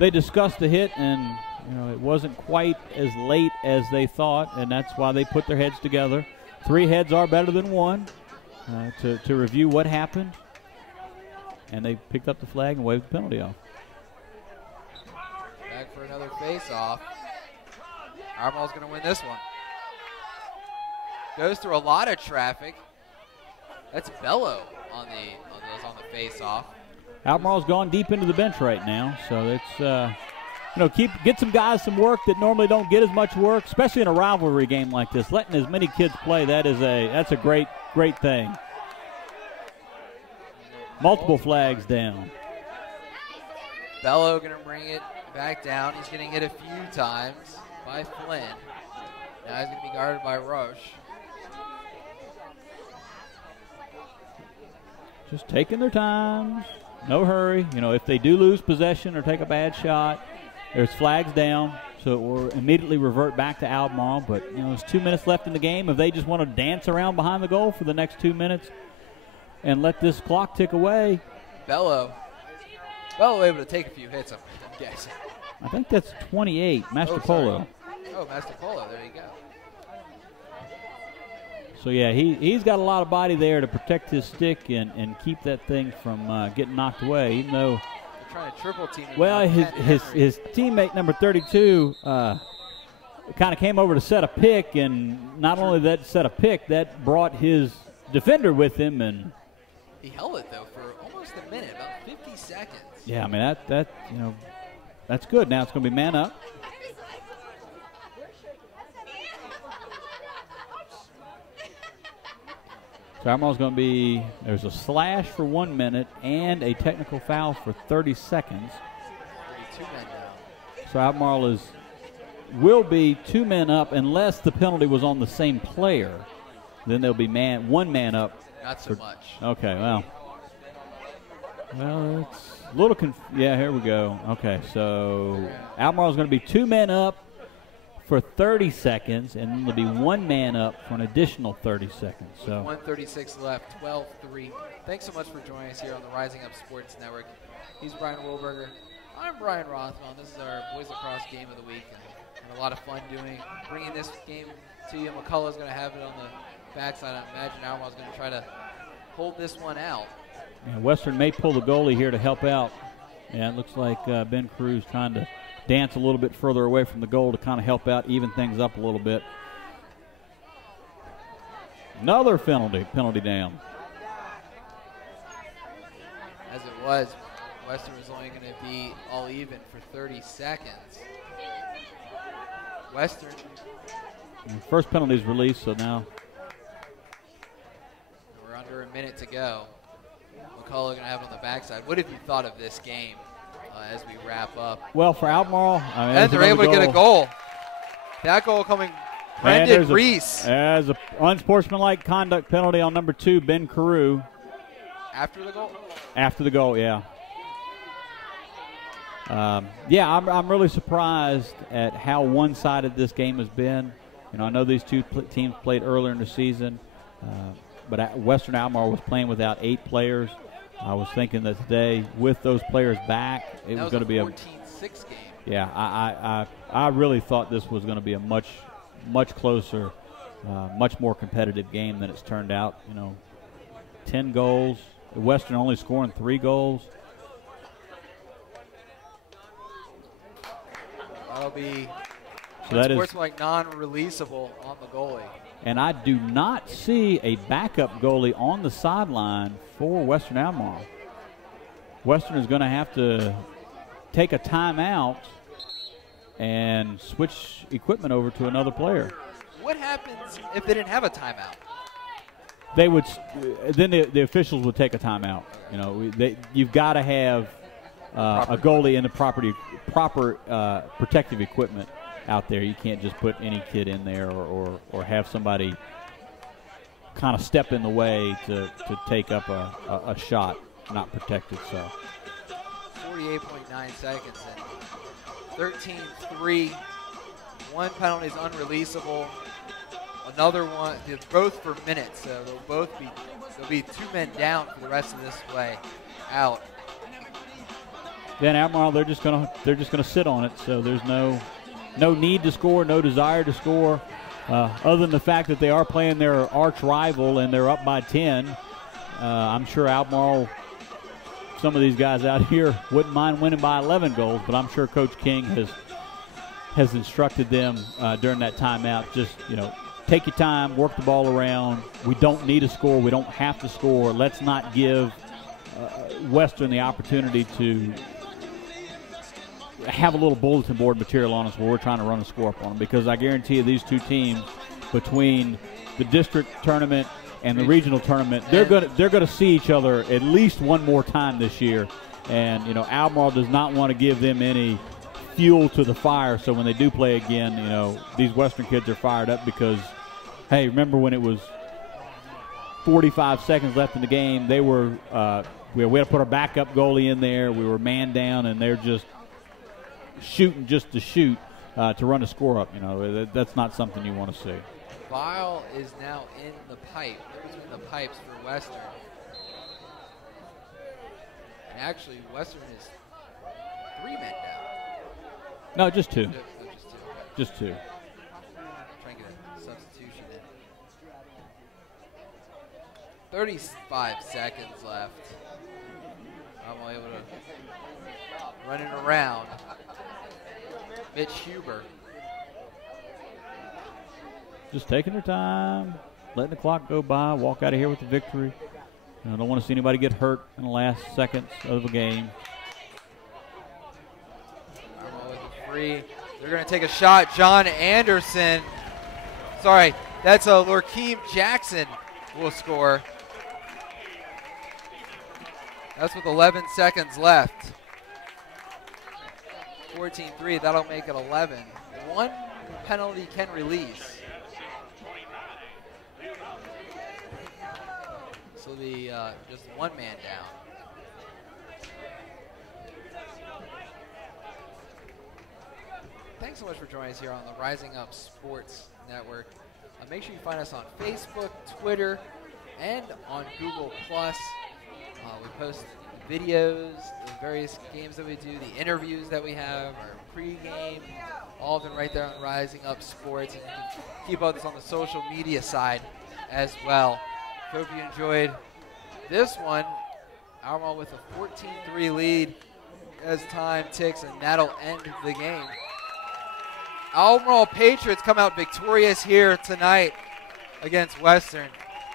discussed the hit, and it wasn't quite as late as they thought, and that's why they put their heads together. 3 heads are better than 1 to review what happened, and they picked up the flag and waved the penalty off. Back for another face-off. Albemarle's going to win this one. Goes through a lot of traffic. That's Bello on the face-off. Albemarle's gone deep into the bench right now, so it's get some guys some work that normally don't get as much work, especially in a rivalry game like this. Letting as many kids play, that's a great thing. Multiple flags down. Bello going to bring it back down. He's getting hit a few times by Flynn. Now he's going to be guarded by Roche. Just taking their time, no hurry. You know, if they do lose possession or take a bad shot, there's flags down, so it will immediately revert back to Albemarle. But, you know, there's 2 minutes left in the game. If they just want to dance around behind the goal for the next 2 minutes and let this clock tick away. Bello able to take a few hits, I'm guessing. I think that's 28, Mastropolo. Oh, Mastropolo, there you go. So, yeah, he's got a lot of body there to protect his stick and keep that thing from getting knocked away, even though – trying to triple team. Well, his teammate number 32 kind of came over to set a pick, and not only that set a pick, that brought his defender with him, and he held it though for almost a minute, about 50 seconds. Yeah, I mean that you know, that's good. Now it's going to be man up. So Albemarle's going to be, there's a slash for 1 minute and a technical foul for 30 seconds. 32 men now. So Albemarle will be 2 men up unless the penalty was on the same player. Then they'll be 1 man up. Not so much. Okay, well, it's a little yeah, here we go. Okay, so Albemarle's going to be 2 men up for 30 seconds, and then there'll be 1 man up for an additional 30 seconds. So 1:36 left, 12-3. Thanks so much for joining us here on the Rising Up Sports Network. He's Brian Wilberger. I'm Brian Rothwell. This is our Boys Lacrosse Game of the Week, and a lot of fun bringing this game to you. McCullough's going to have it on the backside. I imagine Albemarle's going to try to hold this one out. Yeah, Western may pull the goalie here to help out. Yeah, it looks like Ben Cruz trying to dance a little bit further away from the goal to kind of help out, even things up a little bit. Another penalty down. As it was, Western was only going to be all even for 30 seconds. Western. And first penalty is released, so now we're under a minute to go. McCullough going to have it on the backside. What have you thought of this game as we wrap up? Well, for Albemarle, and they're able to get a goal. That goal coming, Brendan Reese. As an unsportsmanlike conduct penalty on number 2, Ben Carew. After the goal? After the goal, yeah. I'm really surprised at how one-sided this game has been. You know, I know these two teams played earlier in the season, but Western Albemarle was playing without 8 players. I was thinking that today, with those players back, it was going to be a 14-6 game. Yeah, I really thought this was going to be a much closer, much more competitive game than it's turned out. You know, 10 goals. Western only scoring 3 goals. That'll be unsportsmanlike non-releasable on the goalie. And I do not see a backup goalie on the sideline for Western Albemarle. Western is going to have to take a timeout and switch equipment over to another player. What happens if they didn't have a timeout? They would, then the officials would take a timeout. You know, you've got to have a goalie in the proper protective equipment out there. You can't just put any kid in there or have somebody kind of step in the way to take up a shot not protected. So 48.9 seconds and 13-3. 1 penalty is unreleasable. Another one, both for minutes. So there'll be 2 men down for the rest of this play out. Then Albemarle, they're just gonna sit on it. So there's no need to score, no desire to score, other than the fact that they are playing their arch rival and they're up by 10. I'm sure Albemarle, some of these guys out here wouldn't mind winning by 11 goals, but I'm sure Coach King has instructed them during that timeout, just, you know, take your time, work the ball around. We don't need to score. We don't have to score. Let's not give Western the opportunity to have a little bulletin board material on us where we're trying to run a score up on them, because I guarantee you these two teams, between the district tournament and the regional tournament, they're going to see each other at least one more time this year. And, you know, Albemarle does not want to give them any fuel to the fire, so when they do play again, you know, these Western kids are fired up because, hey, remember when it was 45 seconds left in the game, they were we had to put our backup goalie in there. We were man down, and they're just shooting just to shoot to run a score up. You know, that's not something you want to see. Vile is now in the pipe. They're between the pipes for Western. And actually, Western is 3 men down. No, just 2. No, just 2. Just 2. Trying to get a substitution in. 35 seconds left. I'm able to run it around. Mitch Huber. Just taking their time, letting the clock go by, walk out of here with the victory. I don't want to see anybody get hurt in the last seconds of the game. With a free. They're going to take a shot. John Anderson. Sorry, that's Lorkeem Jackson will score. That's with 11 seconds left. 14-3, that'll make it 11. 1 penalty can release. So the just 1 man down. Thanks so much for joining us here on the Rising Up Sports Network. Make sure you find us on Facebook, Twitter, and on Google+. We post videos, the various games that we do, the interviews that we have, our pregame, all of them right there on Rising Up Sports. And you can keep up with us on the social media side as well. Hope you enjoyed this one. Albemarle with a 14-3 lead as time ticks, and that'll end the game. Albemarle Patriots come out victorious here tonight against Western.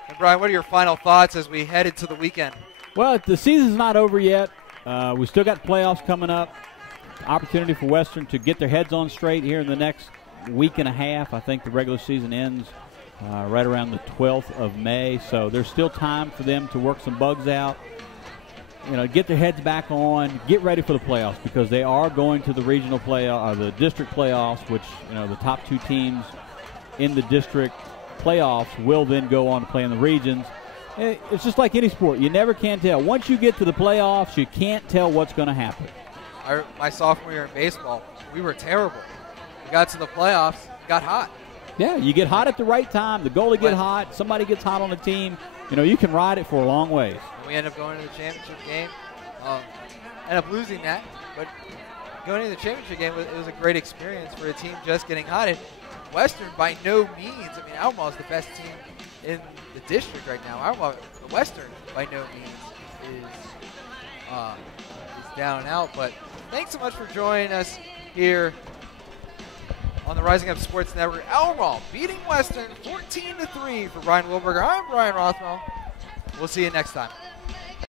And Brian, what are your final thoughts as we head into the weekend? Well, the season's not over yet. We still got playoffs coming up. Opportunity for Western to get their heads on straight here in the next week and a half. I think the regular season ends right around the 12th of May. So there's still time for them to work some bugs out. You know, get their heads back on, get ready for the playoffs, because they are going to the regional playoff, the district playoffs, which, you know, the top 2 teams in the district playoffs will then go on to play in the regions. It's just like any sport. You never can tell. Once you get to the playoffs, you can't tell what's going to happen. My sophomore year in baseball, we were terrible. We got to the playoffs, got hot. Yeah, you get hot at the right time. The goalie gets hot. Somebody gets hot on the team. You know, you can ride it for a long ways. We end up going to the championship game. End up losing that, but going to the championship game, it was a great experience for a team just getting hot. And Western, by no means, I mean, Albemarle is the best team in the district right now. Albemarle, the Western, by no means, is down and out. But thanks so much for joining us here on the Rising Up Sports Network. Albemarle beating Western 14-3 for Brian Wilberger. I'm Brian Rothwell. We'll see you next time.